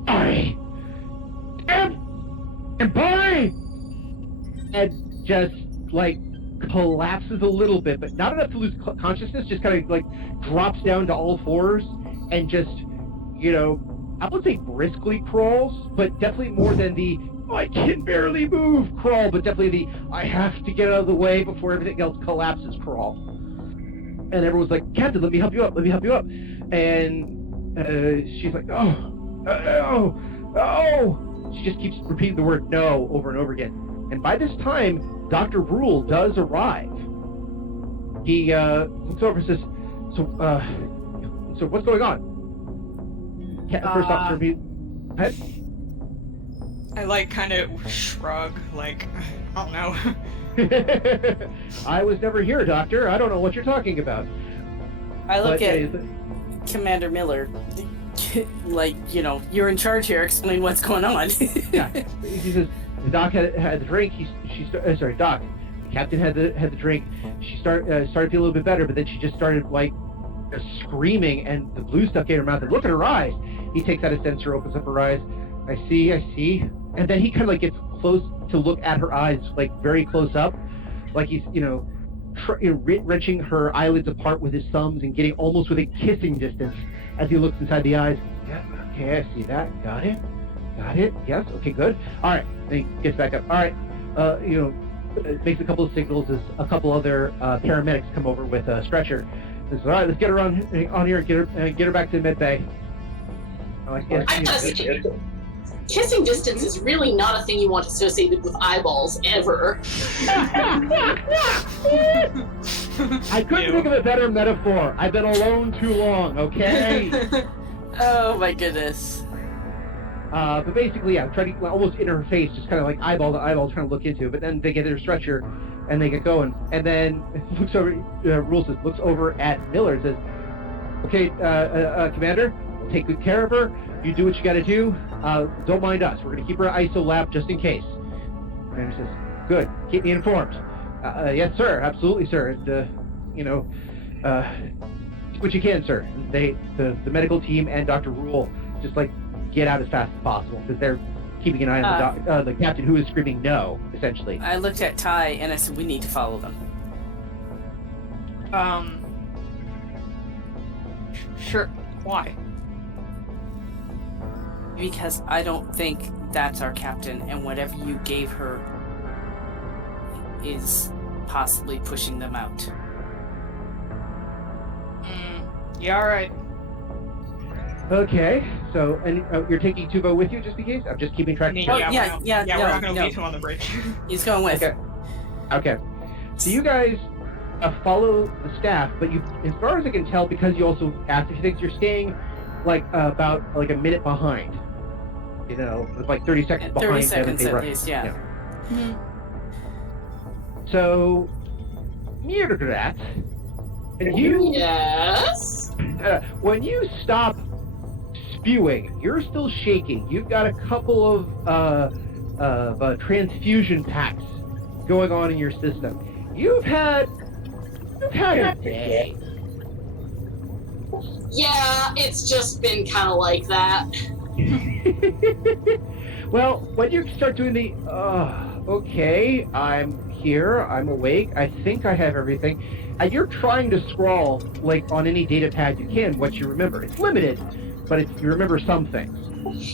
I am Empire, and just like collapses a little bit, but not enough to lose consciousness. Just kind of like drops down to all fours and just, I wouldn't say briskly crawls, but definitely more than the I can barely move crawl, but definitely the I have to get out of the way before everything else collapses crawl. And everyone's like, Captain, let me help you up. And she's like, oh. She just keeps repeating the word no over and over again. And by this time, Dr. Rule does arrive. He looks over and says, so what's going on? First officer, I like kind of shrug, like, I don't know. I was never here, Doctor. I don't know what you're talking about. I look at Commander Miller, like, you're in charge here. Explain what's going on. Yeah, he says the Doc had the drink. Doc. The Captain had the drink. She started to feel a little bit better, but then she just started like screaming, and the blue stuff came in her mouth. And look at her eyes. He takes out a sensor, opens up her eyes. I see. And then he kind of like gets close to look at her eyes, like very close up, like he's wrenching her eyelids apart with his thumbs and getting almost within kissing distance as he looks inside the eyes. Okay, I see that. Got it. Yes. Okay, good. All right. Then he gets back up. All right. Makes a couple of signals as a couple other paramedics come over with a stretcher. Says, all right, let's get her on here and get her back to the med bay. I gotta say, kissing distance is really not a thing you want associated with eyeballs ever. I couldn't think of a better metaphor. I've been alone too long. Okay. Oh my goodness. But basically, yeah, trying to almost in her face, just kind of like eyeball to eyeball, trying to look into it. But then they get their stretcher, and they get going. And then looks over, looks over at Miller and says, "Okay, Commander, we'll take good care of her. You do what you got to do. Don't mind us. We're gonna keep her in ISO lab just in case." Commander says, "Good. Keep me informed." Yes, sir. Absolutely, sir. And, do what you can, sir. The medical team and Dr. Rule just like get out as fast as possible because they're keeping an eye on the captain who is screaming no, essentially. I looked at Ty and I said, we need to follow them. Sure. Why? Because I don't think that's our captain, and whatever you gave her is possibly pushing them out. Yeah, alright. Okay, so and you're taking Tuvo with you just in case? I'm just keeping track. we're not going to leave him on the bridge. He's going with. Okay. So you guys follow the staff, but you, as far as I can tell, because you also asked if you think you're staying like about like a minute behind. You know, with like 30 seconds behind. 30 seconds at least, yeah. Mm-hmm. So, mrrr'grr'rat, and you. Yes. When you stop spewing, you're still shaking. You've got a couple of transfusion packs going on in your system. You've had a day. Yeah, it's just been kind of like that. Well, when you start doing the, okay, I'm here, I'm awake, I think I have everything, and you're trying to scrawl, like, on any data pad you can, what you remember. It's limited, but you remember some things.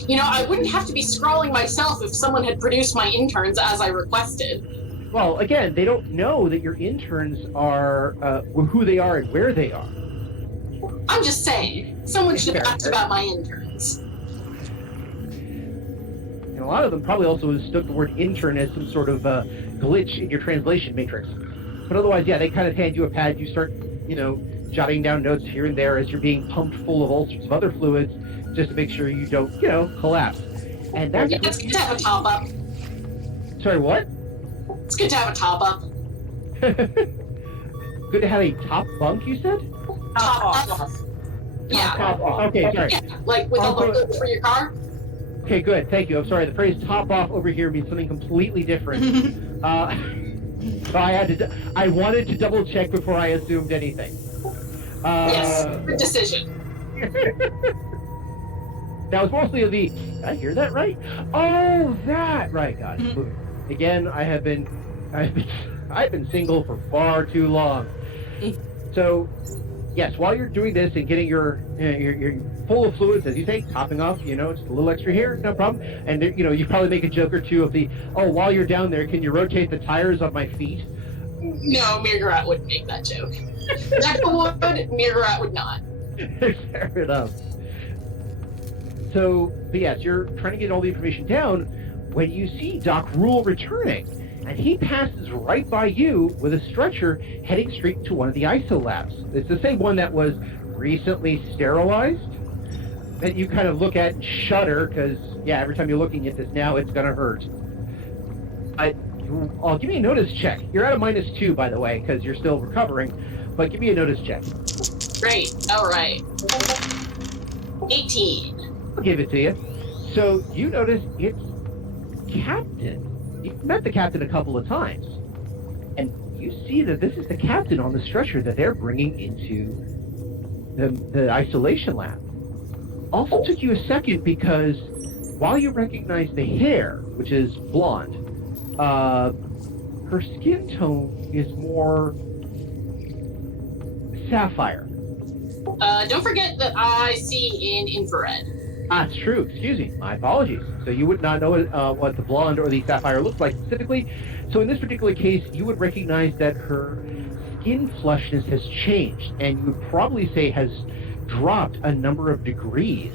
You know, I wouldn't have to be scrawling myself if someone had produced my interns as I requested. Well, again, they don't know that your interns are, who they are and where they are. I'm just saying, someone should have asked about my interns. And a lot of them probably also mistook the word intern as some sort of glitch in your translation matrix. But otherwise, yeah, they kind of hand you a pad. You start, jotting down notes here and there as you're being pumped full of all sorts of other fluids, just to make sure you don't, collapse. And that's Yeah, it's good to have a top-up. Sorry, what? It's good to have a top-up. Good to have a top bunk, you said? Top-up. Yeah. Top off. Okay, sorry. Yeah, like with all the fluids for your car. Okay, good. Thank you. I'm sorry. The phrase "top off" over here means something completely different. So I wanted to double check before I assumed anything. Yes, good decision. That was mostly the. Did I hear that right? Oh, that right. Got it. Again, I've been single for far too long. So, yes, while you're doing this and getting your full of fluids, as you say, topping off, just a little extra here, no problem. And you probably make a joke or two of the, while you're down there, can you rotate the tires on my feet? No, mrrr'grr'rat wouldn't make that joke. Jackal would, mrrr'grr'rat would not. Fair enough. So, but yes, you're trying to get all the information down when you see Doc Rule returning, and he passes right by you with a stretcher heading straight to one of the ISO labs. It's the same one that was recently sterilized that you kind of look at and shudder because, yeah, every time you're looking at this now, it's going to hurt. I'll give me a notice check. You're at a -2, by the way, because you're still recovering, but give me a notice check. Great. All right. 18. I'll give it to you. So you notice it's Captain. You've met the captain a couple of times, and you see that this is the captain on the stretcher that they're bringing into the isolation lab. Also took you a second because while you recognize the hair, which is blonde, her skin tone is more sapphire. Don't forget that I see in infrared. It's true. Excuse me. My apologies. So you would not know what the blonde or the sapphire looks like specifically. So in this particular case, you would recognize that her skin flushness has changed, and you would probably say has dropped a number of degrees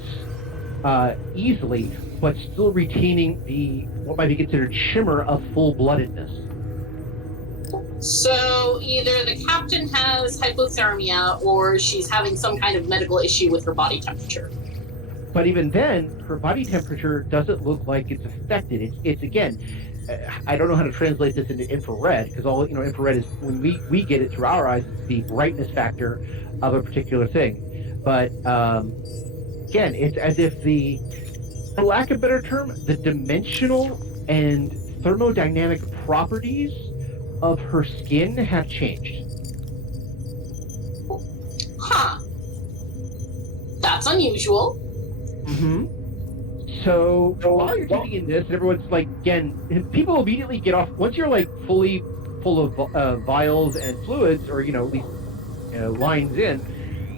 easily, but still retaining the what might be considered shimmer of full-bloodedness. So either the captain has hypothermia or she's having some kind of medical issue with her body temperature. But even then, her body temperature doesn't look like it's affected. It's again, I don't know how to translate this into infrared, because all infrared is when we get it through our eyes, it's the brightness factor of a particular thing. But again, it's as if for lack of a better term, the dimensional and thermodynamic properties of her skin have changed. Huh. That's unusual. Mm-hmm. So while you're taking in this, and everyone's like, again, people immediately get off once you're like fully full of vials and fluids, or at least lines in,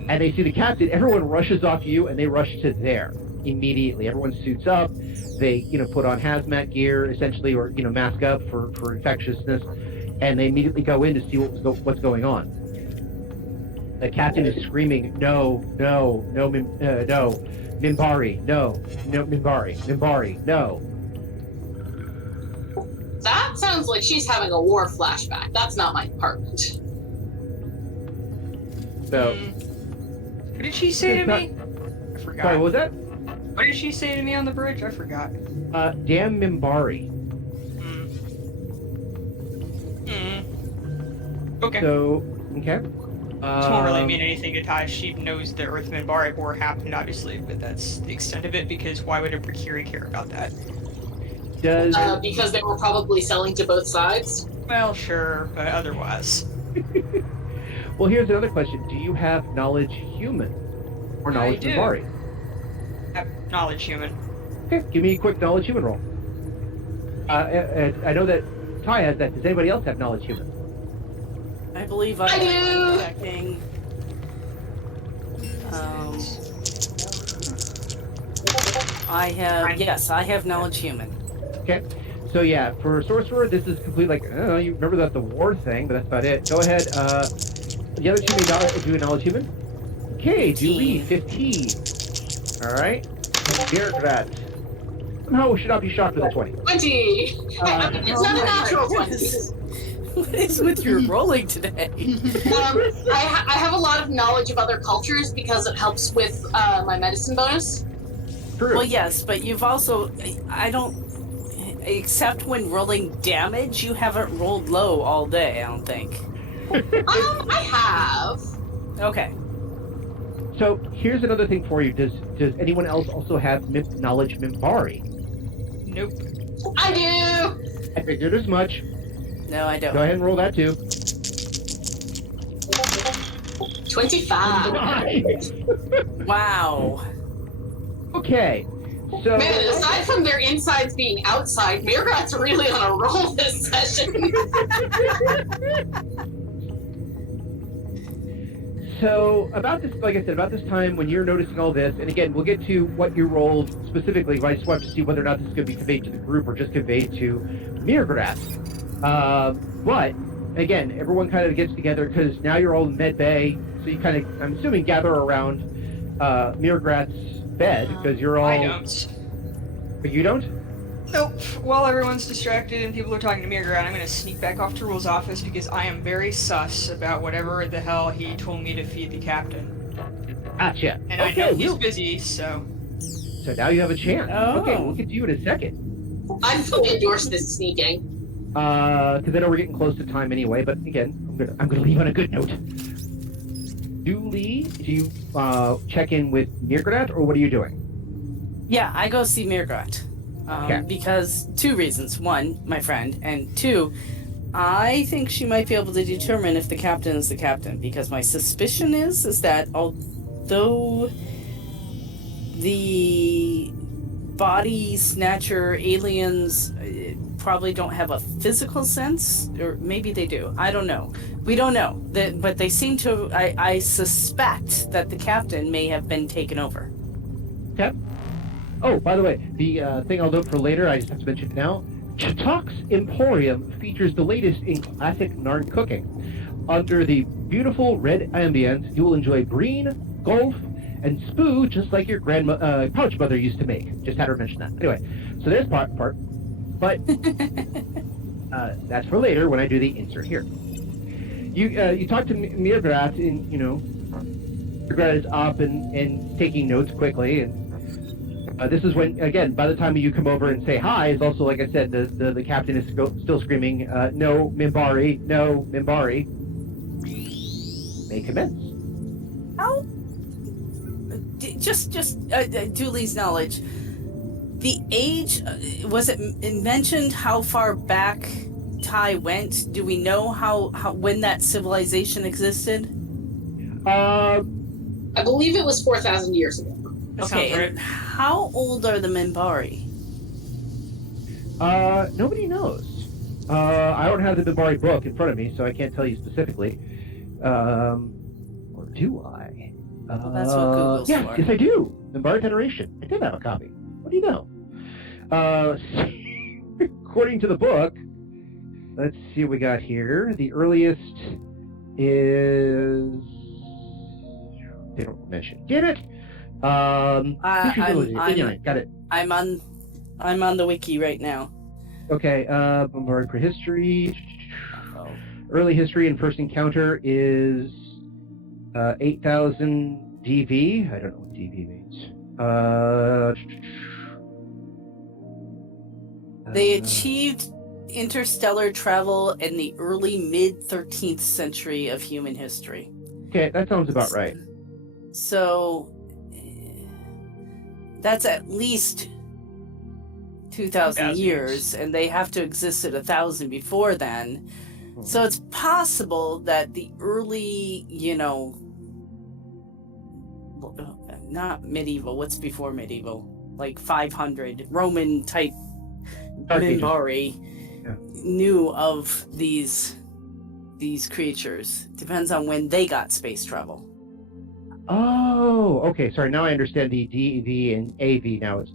and they see the captain. Everyone rushes off you, and they rush to there immediately. Everyone suits up. They put on hazmat gear essentially, or mask up for infectiousness, and they immediately go in to see what's going on. The captain is screaming, no, Minbari, no, Minbari, no. That sounds like she's having a war flashback. That's not my department. So, What did she say to me? I forgot. sorry, what was that? What did she say to me on the bridge? I forgot. Damn Minbari. Okay. So, okay. This won't really mean anything to Ty. She knows the Earth Minbari War happened, obviously, but that's the extent of it, because why would a Precuri care about that? Because they were probably selling to both sides. Well, sure, but otherwise. Well, here's another question. Do you have knowledge human? Or knowledge do. Minbari? Knowledge human. Okay, give me a quick knowledge human roll. I know that Ty has that. Does anybody else have knowledge human? I believe I do. am checking. I have knowledge human. Okay. So yeah, for sorcerer, this is complete like, I don't know, you remember the war thing, but that's about it. Go ahead. The other two may do a knowledge human. Okay, Julie, 15. Alright. mrrr'grr'rat. Somehow should not be shocked with a 20. 20! It's not a natural 20. What is with your rolling today? I have a lot of knowledge of other cultures because it helps with my medicine bonus. True. Well, yes, but you've also... Except when rolling damage, you haven't rolled low all day, I don't think. I have. Okay. So here's another thing for you. Does anyone else also have knowledge Minbari? Nope. I do! I figured as much. No, I don't. Go ahead and roll that too. 25. Wow. Okay. So Man, aside from their insides being outside, mrrr'grat's really on a roll this session. So about this, like I said, about this time when you're noticing all this, and again, we'll get to what you rolled specifically, but I just wanted to see whether or not this is going to be conveyed to the group or just conveyed to mrrr'grr'rat. But again, everyone kind of gets together because now you're all in med bay, so you kind of, I'm assuming, gather around mrrr'grat's bed because you're all. I don't. But you don't? Nope. While everyone's distracted and people are talking to mrrr'grr'rat, I'm gonna sneak back off to Rule's office because I am very sus about whatever the hell he told me to feed the captain. Gotcha. And Okay, I know he's busy, so... So now you have a chance. Oh. Okay, we'll get to you in a second. I fully endorse this sneaking. Because I know we're getting close to time anyway, but again, I'm gonna leave on a good note. Do you check in with mrrr'grr'rat, or what are you doing? Yeah, I go see mrrr'grr'rat. Okay. Because two reasons. One, my friend, and two, I think she might be able to determine if the captain is the captain, because my suspicion is that although the body snatcher aliens probably don't have a physical sense, or maybe they do, I don't know. We don't know. But they seem to, I suspect that the captain may have been taken over. Okay. Oh, by the way, the thing I'll note for later, I just have to mention it now. Chautauqua's Emporium features the latest in classic Narn cooking. Under the beautiful red ambience, you will enjoy green, golf, and spoo just like your pouch mother used to make. Just had her mention that. Anyway, so there's part. But that's for later when I do the insert here. You talked to mrr'grr'rat, and mrr'grr'rat is up and taking notes quickly, and this is when, again, by the time you come over and say hi, is also, like I said, the captain is still screaming, no Minbari, no Minbari. May commence. How? Just Julie's knowledge. The age, was it mentioned how far back Ty went? Do we know how when that civilization existed? I believe it was 4,000 years ago. That Okay, sounds right. and how old are the Minbari? Nobody knows. I don't have the Minbari book in front of me, so I can't tell you specifically. Or do I? Well, that's what Google's yes, for. yes, I do. Minbari Federation. I did have a copy. What do you know? According to the book, let's see what we got here. The earliest is... They don't mention. Get it? Got it. I'm on the wiki right now. Okay, Minbari prehistory. Early history and first encounter is 8,000 DV. I don't know what DV means. They achieved interstellar travel in the early mid-13th century of human history. Okay, that sounds about right. So that's at least 2,000 years, and they have to exist at 1,000 before then. So it's possible that the early, not medieval, what's before medieval? Like 500, Roman type Minbari knew of these creatures. Depends on when they got space travel. Oh, okay. Sorry, now I understand the DV and AV now. It's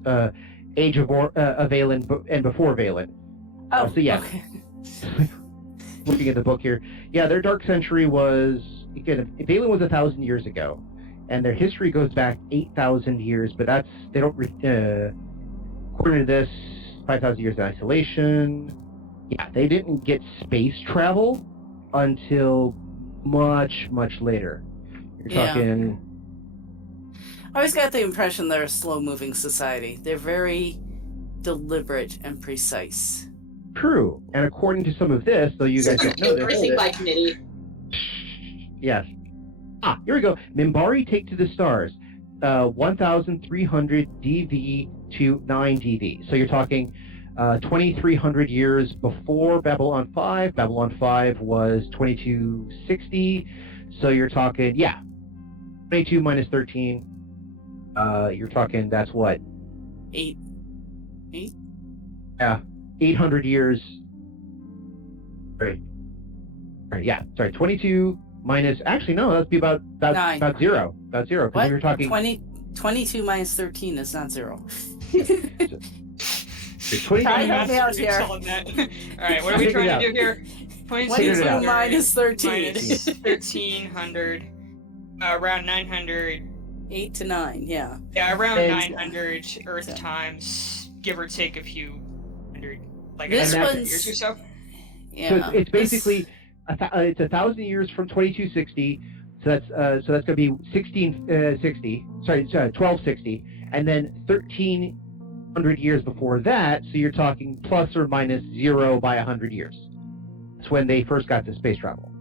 age of Valen and before Valen. Oh, so yeah. Okay. Looking at the book here, yeah, their dark century was, again, Valen was 1,000 years ago, and their history goes back 8,000 years. But they don't. According to this, 5,000 years in isolation. Yeah, they didn't get space travel until much, much later. You're talking. I always got the impression they're a slow-moving society. They're very deliberate and precise. True, and according to some of this, though you guys don't know this. Everything by committee. Yes. Here we go. Minbari take to the stars. 1,300 DV to 9 DV. So you're talking 2,300 years before Babylon 5. Babylon 5 was 2260. So you're talking, 22 minus 13. You're talking, that's what? 8? Yeah. 800 years. Right. Yeah. Sorry. 22 minus. Actually, no. That'd be about 9. About zero. About zero. Because What? we were talking. 22 minus 13 is not 0. 22 I help me out here. All right, what are we trying to do here? 22 out. minus 13. Minus 1,300. Around 900. 8 to 9, yeah. Yeah, around And- 900 Earth times, give or take a few hundred, like This 100 one's- years or so. Yeah. So it's basically it's 1,000 years from 2260. So that's going to be 1660. Sorry, 1260, and then 1,300 years before that. So you're talking plus or minus 0 by 100 years. That's when they first got to space travel.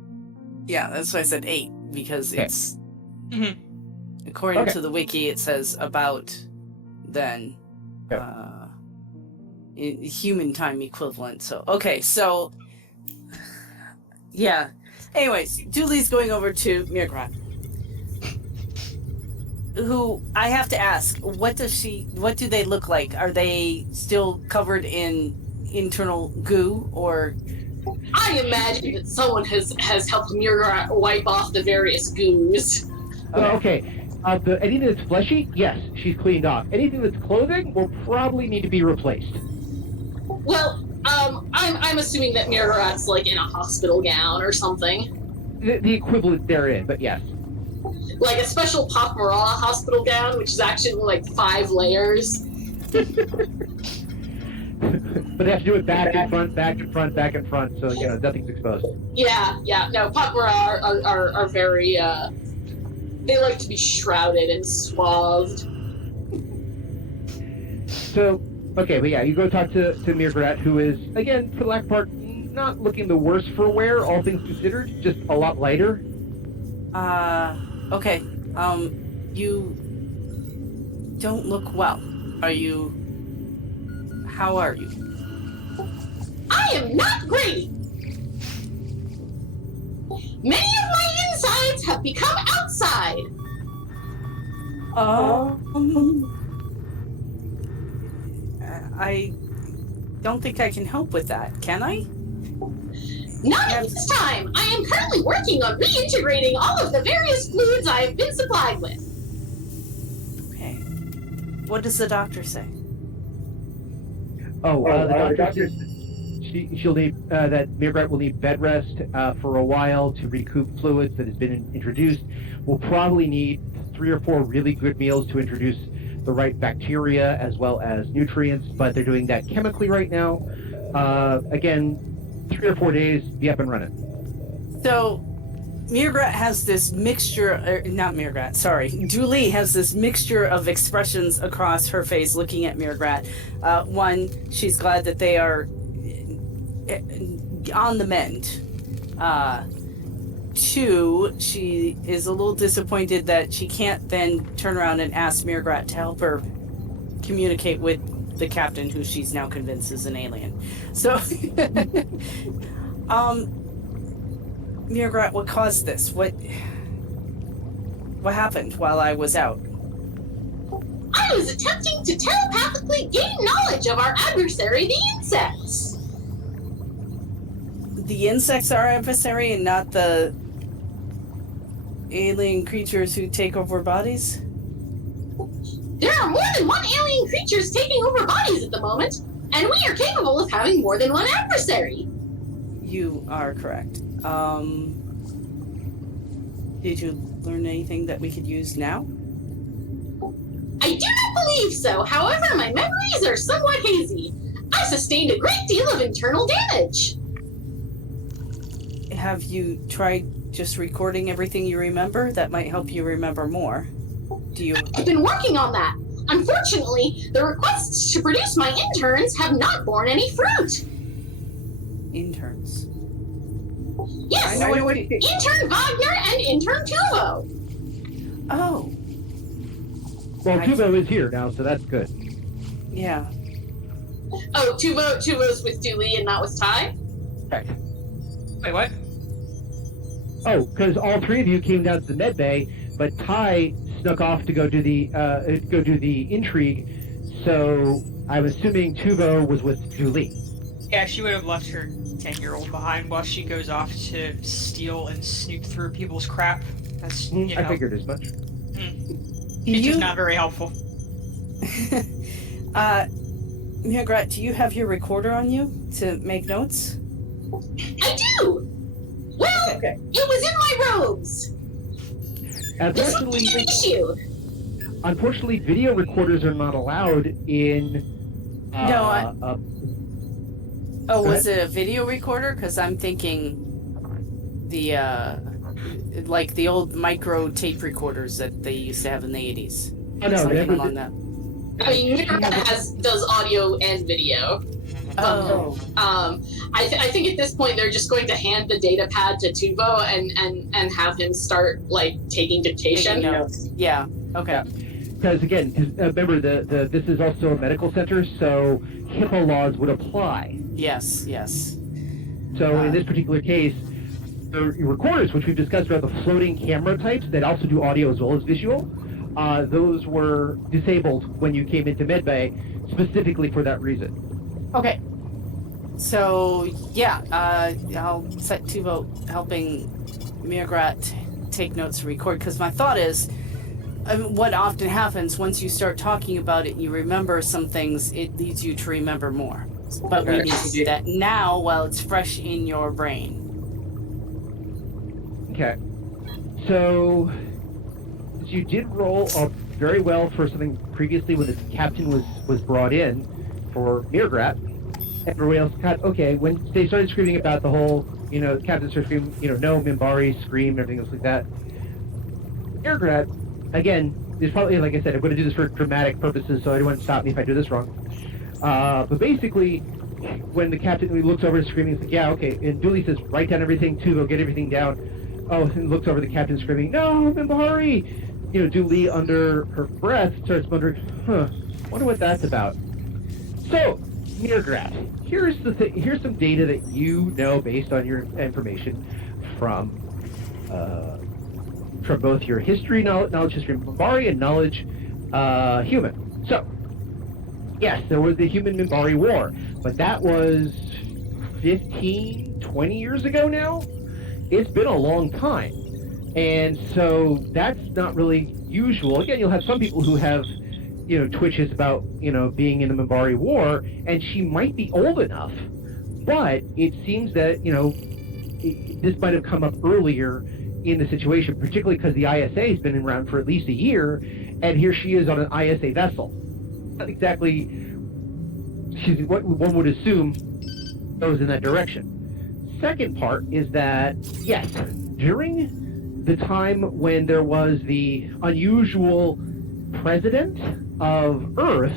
Yeah, that's why I said 8, because Okay. it's... Mhm. According Okay. to the wiki, it says about then. Yep. In human time equivalent. So, okay, so... Yeah. Anyways, Julie's going over to mrr'grr'rat. Who, I have to ask, what do they look like? Are they still covered in internal goo, or... I imagine that someone has helped mrr'grr'rat wipe off the various goos. Well, okay. Anything that's fleshy, yes, she's cleaned off. Anything that's clothing will probably need to be replaced. Well, I'm assuming that mrr'grr'rat's like in a hospital gown or something. The equivalent therein, but yes. Like a special pak'ma'ra hospital gown, which is actually like 5 layers. But they have to do it back and front, back and front, back and front, so nothing's exposed. Yeah. No, pak'ma'ra are very they like to be shrouded and swathed. So, okay, but yeah, you go talk to mrr'grr'rat, who is, again, for the lack of part, not looking the worst for wear, all things considered, just a lot lighter. Okay. You don't look well. How are you? I am not great! Many of my insides have become outside! I don't think I can help with that, can I? Not at this time! I am currently working on reintegrating all of the various fluids I have been supplied with. Okay. What does the doctor say? The doctor, she'll need, that mrr'grr'rat will need bed rest for a while to recoup fluids that has been introduced. We'll probably need 3 or 4 really good meals to introduce the right bacteria as well as nutrients, but they're doing that chemically right now. Again, 3 or 4 days, be up and running. So, mrr'grr'rat has this mixture, not mrr'grr'rat, sorry. Julie has this mixture of expressions across her face looking at mrr'grr'rat. One, she's glad that they are on the mend. 2, she is a little disappointed that she can't then turn around and ask mrr'grr'rat to help her communicate with the captain, who she's now convinced is an alien. So, mrr'grr'rat, what caused this? What happened while I was out? I was attempting to telepathically gain knowledge of our adversary, the insects. The insects are our adversary and not the alien creatures who take over bodies? There are more than one alien creatures taking over bodies at the moment, and we are capable of having more than one adversary. You are correct. Did you learn anything that we could use now? I do not believe so. However, my memories are somewhat hazy. I sustained a great deal of internal damage. Have you tried just recording everything you remember? That might help you remember more. I've been working on that. Unfortunately, the requests to produce my interns have not borne any fruit. Interns? Yes, intern Wagner and intern Tuvo. Oh. Well, Tuvo is here now, so that's good. Yeah. Oh, Tuvo's with Dooley and not with Ty? Right. Wait, what? Oh, because all 3 of you came down to the med bay, but Ty snuck off to go do the intrigue. So I'm assuming Tuvo was with Julie. Yeah, she would have left her 10-year-old behind while she goes off to steal and snoop through people's crap. That's, I figured as much. She's just not very helpful. mrr'grr'rat, do you have your recorder on you to make notes? I do! Well, Okay. It was in my robes. Unfortunately, video recorders are not allowed in. Was it a video recorder? Because I'm thinking the like the old micro tape recorders that they used to have in the 80s. Oh, no, Something along that. I mean, Mikro does audio and video. Oh. I think at this point they're just going to hand the data pad to Tuvo and have him start taking dictation. Taking notes. Yeah. Okay. Because again, remember this is also a medical center, so HIPAA laws would apply. Yes. So in this particular case, the recorders, which we've discussed, are the floating camera types that also do audio as well as visual. Those were disabled when you came into medbay, specifically for that reason. Okay. So yeah, I'll set Tuvo helping mrr'grr'rat take notes and record, because my thought is, what often happens once you start talking about it, you remember some things, it leads you to remember more. But we need to do that now while it's fresh in your brain. Okay. So you did roll very well for something previously when the captain was brought in for mrr'grr'rat. Everybody else got okay. When they started screaming about the whole, the captain started screaming, no, Minbari, scream, everything else like that. mrr'grr'rat, again, there's probably, like I said, I'm going to do this for dramatic purposes, so anyone stop me if I do this wrong. But basically, when the captain looks over and screaming, he's like, yeah, okay. And Dooley says, write down everything, too, go get everything down. Oh, and looks over the captain screaming, no, Minbari! Dooley, under her breath, starts wondering, wonder what that's about. So, mrr'grr'rat, here's some data that you know based on your information from both your history knowledge history of Minbari and knowledge human. So, yes, there was the human Minbari war, but that was 15, 20 years ago now. It's been a long time. And so that's not really usual. Again, you'll have some people who have, twitches about, being in the Minbari war, and she might be old enough, but it seems that, this might have come up earlier in the situation, particularly because the ISA has been around for at least a year, and here she is on an ISA vessel. Not exactly what one would assume goes in that direction. Second part is that, yes, during the time when there was the unusual president of Earth,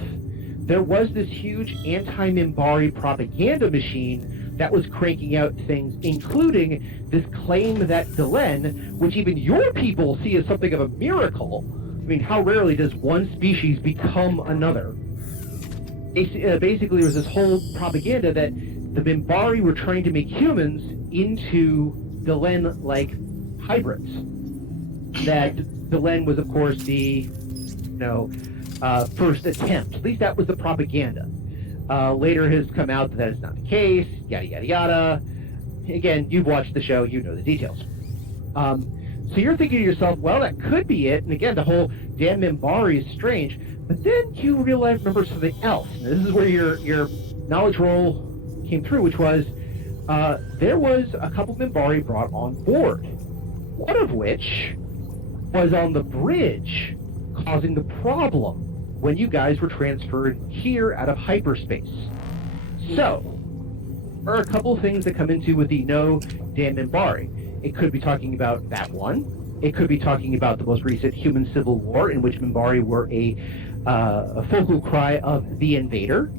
there was this huge anti-Minbari propaganda machine that was cranking out things, including this claim that Delenn, which even your people see as something of a miracle. I mean, how rarely does one species become another? Basically, there was this whole propaganda that the Minbari were trying to make humans into Delenn-like hybrids. That Delenn was, of course, the first attempt. At least that was the propaganda. Later has come out that is not the case, yada, yada, yada. Again, you've watched the show, you know the details. So you're thinking to yourself, well, that could be it. And again, the whole damn Minbari is strange. But then you remember something else. Now, this is where your knowledge roll came through, which was there was a couple Minbari brought on board. One of which was on the bridge, causing the problem when you guys were transferred here out of hyperspace. So, there are a couple of things that come into with the no damn Minbari. It could be talking about that one. It could be talking about the most recent human civil war in which Minbari were a focal cry of the invader.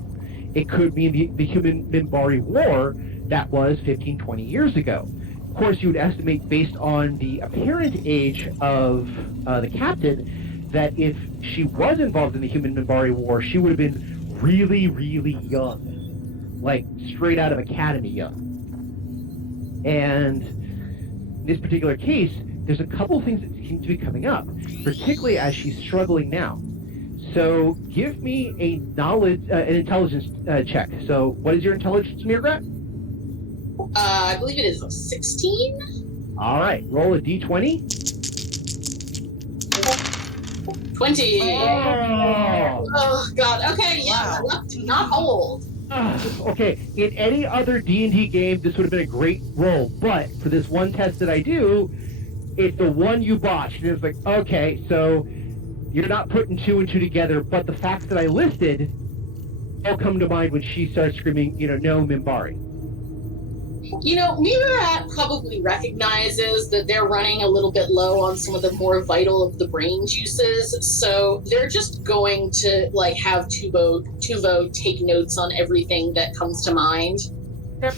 It could be the human Minbari war that was 15, 20 years ago. Of course, you would estimate based on the apparent age of the captain that if she was involved in the human Minbari war, she would have been really, really young. Like, straight out of academy young. And in this particular case, there's a couple of things that seem to be coming up, particularly as she's struggling now. So give me an intelligence check. So what is your intelligence, mrr'grr'rat? I believe it is 16. All right, roll a d20. 20. Oh, Oh God. Okay, yeah, not old. okay, in any other D&D game, this would have been a great roll, but for this one test that I do, it's the one you botched. And it's like, okay, so you're not putting two and two together, but the facts that I listed all come to mind when she starts screaming, no, Minbari. mrr'grr'rat probably recognizes that they're running a little bit low on some of the more vital of the brain juices, so they're just going to have Tuvo take notes on everything that comes to mind. Yep.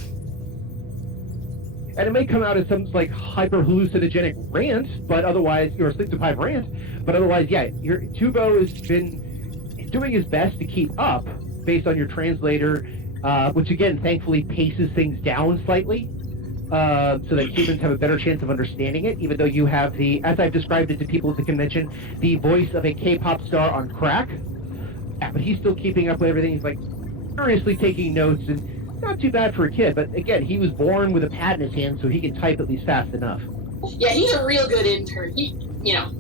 And it may come out as some hyper hallucinogenic rant, but otherwise, or sleep-deprived rant, but otherwise, yeah, your Tuvo has been doing his best to keep up based on your translator. Which again, thankfully, paces things down slightly, so that humans have a better chance of understanding it, even though you have as I've described it to people at the convention, the voice of a K-pop star on crack. Yeah, but he's still keeping up with everything. He's seriously taking notes, and not too bad for a kid, but again, he was born with a pad in his hand, so he can type at least fast enough. Yeah, he's a real good intern. Yeah.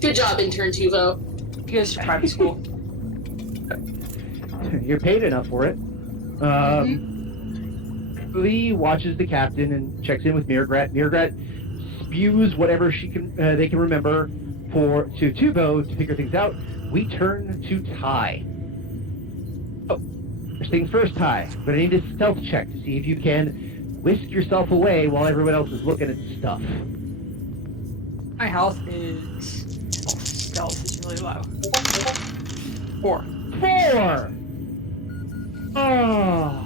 Good job, intern Tuvo. He goes to private school. You're paid enough for it. Lee watches the captain and checks in with mrr'grr'rat. mrr'grr'rat spews whatever they can remember to Tuvo to figure things out. We turn to Ty. Oh, first things first, Ty. I'm gonna need a stealth check to see if you can whisk yourself away while everyone else is looking at stuff. My health is... Stealth is really low. 4. 4! Oh,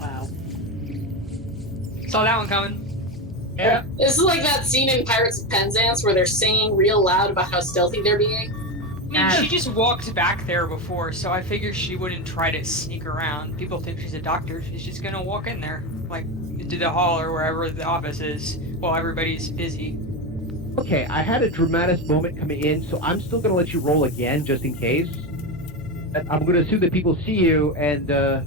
wow. Saw that one coming. Yeah. This is like that scene in Pirates of Penzance where they're singing real loud about how stealthy they're being. I mean, she just walked back there before, so I figured she wouldn't try to sneak around. People think she's a doctor. She's just gonna walk in there, like, into the hall or wherever the office is, while everybody's busy. Okay, I had a dramatic moment coming in, so I'm still going to let you roll again, just in case. I'm going to assume that people see you and, go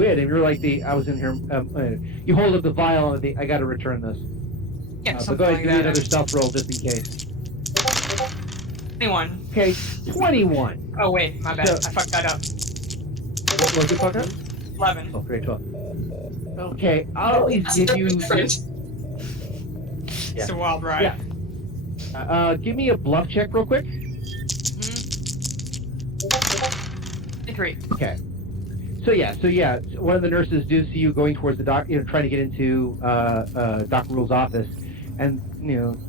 in, and you're like I was in here, you hold up the vial and I got to return this. Yeah, so go ahead and give me another stealth roll, just in case. 21. Okay, 21. Oh, wait, my bad. So, I fucked that up. What was it, fuck up? 11. Oh, great, 12. Okay, I'll at least give you... It's a wild ride. Yeah. Give me a bluff check real quick. 3. Okay. So one of the nurses do see you going towards the trying to get into Dr. Rule's office, and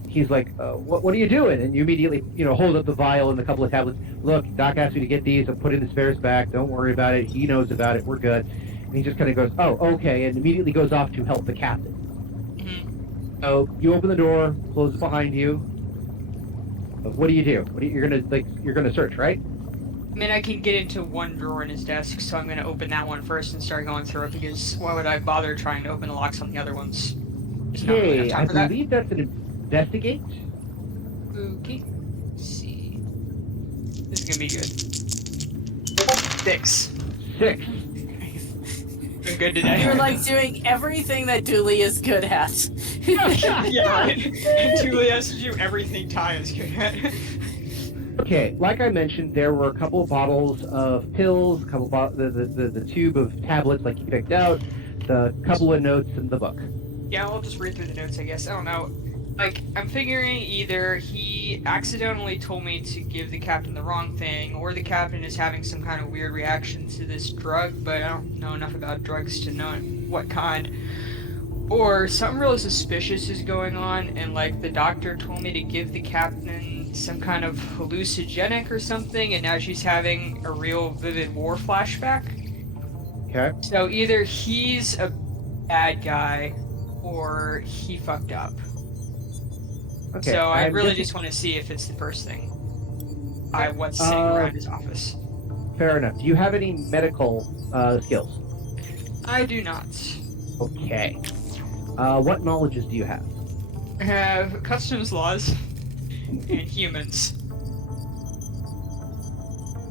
he's like, "What are you doing?" And you immediately hold up the vial and a couple of tablets. Look, Doc asked me to get these. I'm putting the spares back. Don't worry about it. He knows about it. We're good. And he just kind of goes, "Oh, okay," and immediately goes off to help the captain. So you open the door, close it behind you. What do you do? You're gonna search, right? I mean, I can get into one drawer in his desk, so I'm gonna open that one first and start going through it, because why would I bother trying to open the locks on the other ones? There's not really enough time for that. Believe that's an investigate. Okay. Let's see. This is gonna be good. 6. 6. Been good today. You're like doing everything that Dooley is good at. Yeah, right. Julie has to do everything Ty is good at. Okay, like I mentioned, there were a couple of bottles of pills, a couple of the tube of tablets like you picked out, the couple of notes in the book. Yeah, I'll just read through the notes, I guess. I don't know. Like, I'm figuring either he accidentally told me to give the captain the wrong thing, or the captain is having some kind of weird reaction to this drug, but I don't know enough about drugs to know what kind. Or something really suspicious is going on, and like the doctor told me to give the captain some kind of hallucinogenic or something, and now she's having a real vivid war flashback. Okay. So either he's a bad guy, or he fucked up. Okay. So I really just want to see if it's the first thing. What's sitting around his office. Fair enough. Do you have any medical skills? I do not. Okay. What knowledges do you have? I have customs laws and humans.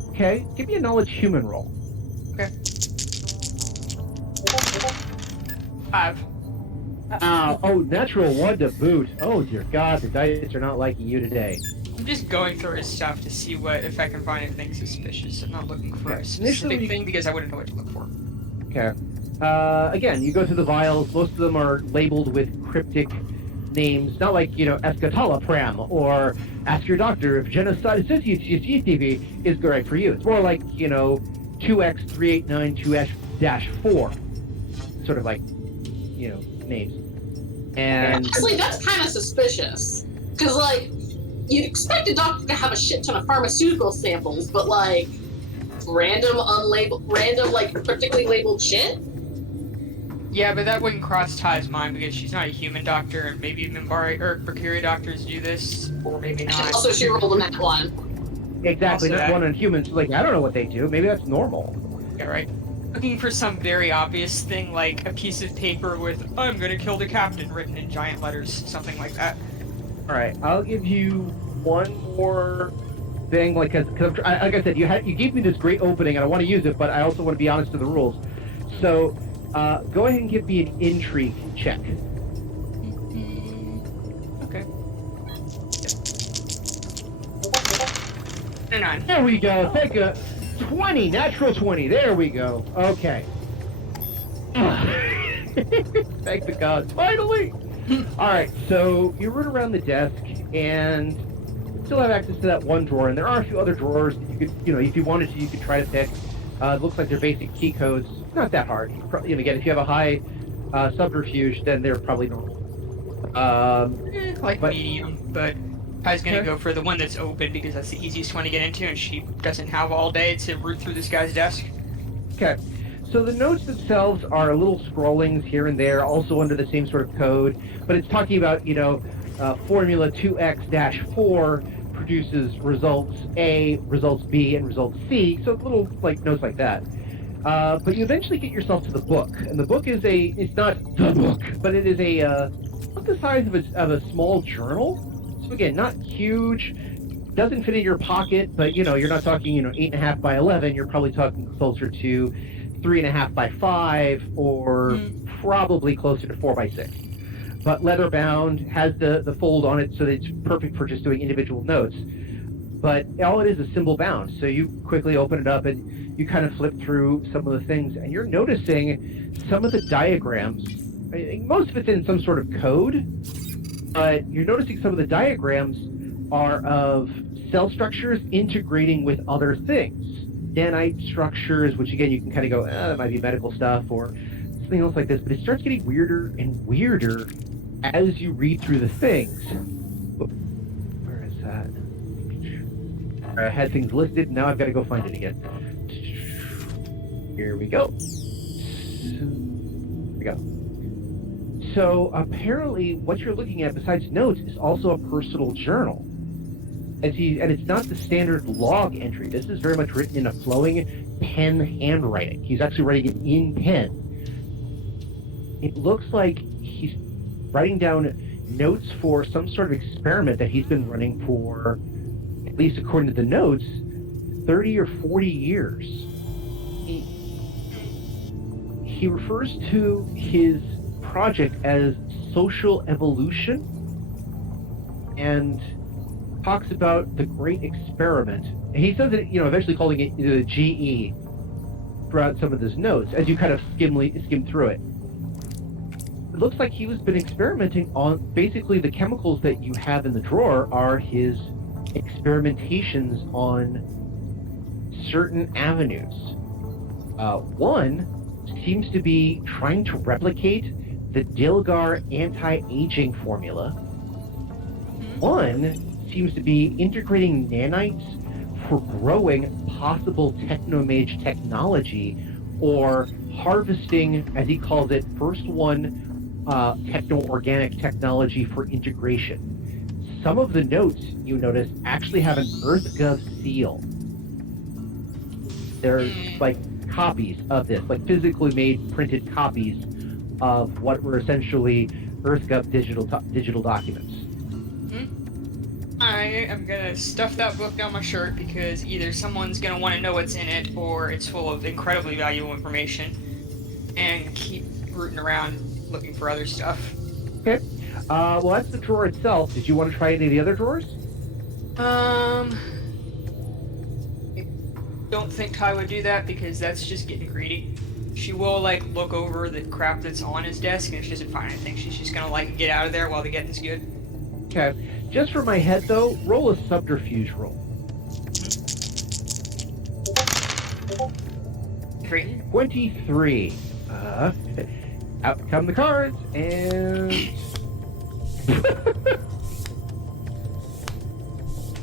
Okay. Give me a knowledge human roll. Okay. 5. Oh, natural 1 to boot. Oh dear God, the dice are not liking you today. I'm just going through his stuff to see if I can find anything suspicious. I'm not looking for a specific thing because I wouldn't know what to look for. Okay. Again, you go through the vials. Most of them are labeled with cryptic names, not like, Escatala Pram, or ask your doctor if genocide associative is correct for you. It's more like, 2X3892S-4. Sort of like, names. And Honestly, that's kind of suspicious. Because, you'd expect a doctor to have a shit ton of pharmaceutical samples, but, random, cryptically labeled shit? Yeah, but that wouldn't cross Ty's mind because she's not a human doctor, and maybe Mercury doctors do this, or maybe not. Also, she rolled a nat 1. exactly, Also not that. one on humans. Like, I don't know what they do. Maybe that's normal. Yeah, right. Looking for some very obvious thing, like a piece of paper with "I'm gonna kill the captain" written in giant letters, something like that. All right, I'll give you one more thing, like I said, you gave me this great opening, and I want to use it, but I also want to be honest to the rules. So, go ahead and give me an intrigue check. Okay. a 9. There we go. Thank you. 20, natural 20. There we go. Okay. Thank the gods. Finally. All right. So you run around the desk and you still have access to that one drawer, and there are a few other drawers that you could, if you wanted to, you could try to pick. It looks like they're basic key codes. Not that hard. Again, if you have a high subterfuge, then they're probably normal. Medium, but I was gonna go for the one that's open because that's the easiest one to get into, and she doesn't have all day to root through this guy's desk. Okay. So the notes themselves are little scrollings here and there, also under the same sort of code, but it's talking about, formula 2x-4 produces results A, results B, and results C, so little notes like that. But you eventually get yourself to the book, and the book is it's not the book, but it is about the size of a small journal. So again, not huge, doesn't fit in your pocket, but you're not talking 8.5 by 11. You're probably talking closer to 3.5 by 5, or probably closer to 4 by 6. But leather bound, has the fold on it, so that it's perfect for just doing individual notes. But all it is symbol bound. So you quickly open it up and you kind of flip through some of the things, and you're noticing some of the diagrams. Most of it's in some sort of code, but you're noticing some of the diagrams are of cell structures integrating with other things. Nanite structures, which again, you can kind of go, that might be medical stuff or something else like this, but it starts getting weirder and weirder as you read through the things. Where is that? I had things listed, now I've got to go find it again. Here we go. Here we go. So apparently what you're looking at besides notes is also a personal journal. And it's not the standard log entry. This is very much written in a flowing pen handwriting. He's actually writing it in pen. It looks like he's writing down notes for some sort of experiment that he's been running for, at least according to the notes, 30 or 40 years. He refers to his project as social evolution and talks about the great experiment. And he says that, eventually calling it the GE throughout some of his notes as you kind of skim through it. It looks like he's been experimenting on basically the chemicals that you have in the drawer are his experimentations on certain avenues. One seems to be trying to replicate the Dilgar anti-aging formula. One seems to be integrating nanites for growing possible technomage technology, or harvesting, as he calls it, first one, techno-organic technology for integration. Some of the notes, you notice, actually have an EarthGov seal. There's copies of this, physically made printed copies of what were essentially EarthGov digital documents. I am gonna stuff that book down my shirt because either someone's gonna want to know what's in it, or it's full of incredibly valuable information, and keep rooting around looking for other stuff. Okay. Well, that's the drawer itself. Did you want to try any of the other drawers? I don't think Ty would do that because that's just getting greedy. She will look over the crap that's on his desk, and if she doesn't find anything, she's just gonna get out of there while the getting's good. Okay. Just for my head, though, roll a subterfuge roll. 23. Out come the cards, and...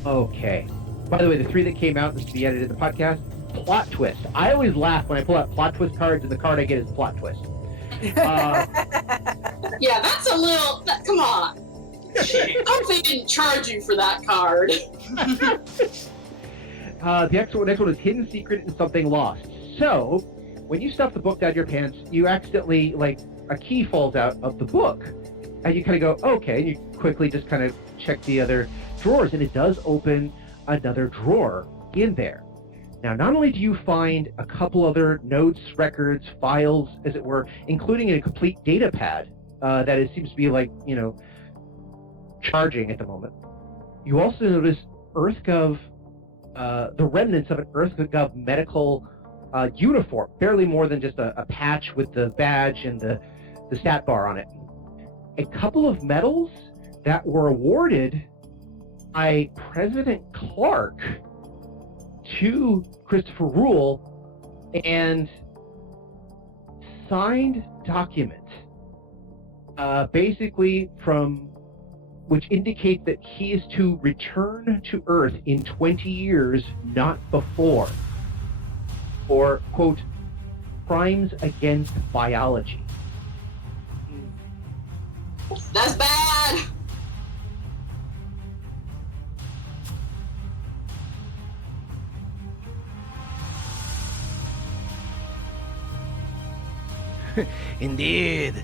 Okay. By the way, the 3 that came out, this will be edited in the podcast, plot twist. I always laugh when I pull out plot twist cards, and the card I get is plot twist. Yeah, that's a little... come on. I hope they didn't charge you for that card. The next one is Hidden Secret and Something Lost. So, when you stuff the book down your pants, you accidentally, a key falls out of the book. And you kind of go, okay, and you quickly just kind of check the other drawers, and it does open another drawer in there. Now, not only do you find a couple other notes, records, files, as it were, including a complete data pad that seems to be charging at the moment. You also notice EarthGov the remnants of an EarthGov medical uniform, barely more than just a patch with the badge and the stat bar on it. A couple of medals that were awarded by President Clark to Christopher Rule, and signed document, basically which indicates that he is to return to Earth in 20 years, not before, for, quote, crimes against biology. That's bad! Indeed.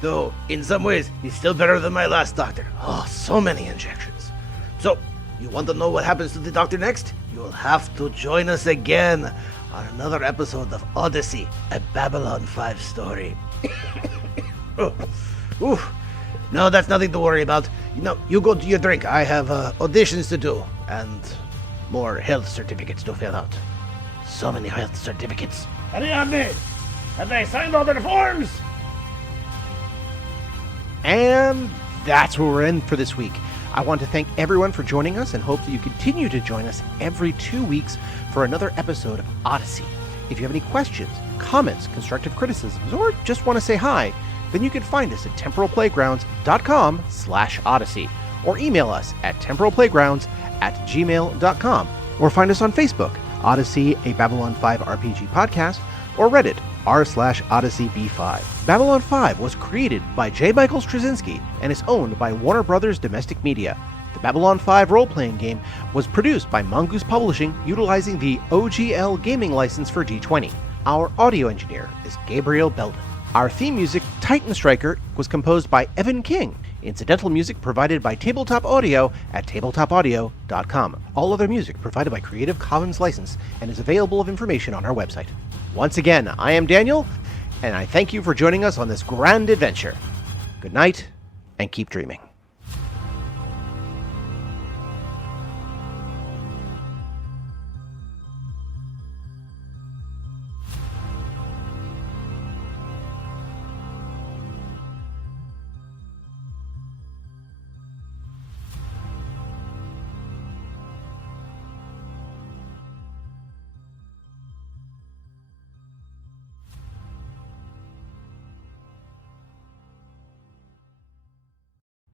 Though, in some ways, he's still better than my last doctor. Oh, so many injections. So, you want to know what happens to the doctor next? You'll have to join us again on another episode of Odyssey, a Babylon 5 story. Oh, oof. No, that's nothing to worry about. You go to your drink. I have auditions to do and more health certificates to fill out. So many health certificates. Ariadne! Have they signed all their forms? And that's where we're in for this week. I want to thank everyone for joining us and hope that you continue to join us every 2 weeks for another episode of Odyssey. If you have any questions, comments, constructive criticisms, or just want to say hi, then you can find us at temporalplaygrounds.com/Odyssey, or email us at temporalplaygrounds@gmail.com, or find us on Facebook, Odyssey, a Babylon 5 RPG podcast, or Reddit, r/OdysseyB5. Babylon 5 was created by J. Michael Straczynski and is owned by Warner Brothers Domestic Media. The Babylon 5 role-playing game was produced by Mongoose Publishing utilizing the OGL gaming license for D20. Our audio engineer is Gabriel Belden. Our theme music, Titan Striker, was composed by Evan King. Incidental music provided by Tabletop Audio at tabletopaudio.com. All other music provided by Creative Commons license and is available of information on our website. Once again, I am Daniel, and I thank you for joining us on this grand adventure. Good night, and keep dreaming.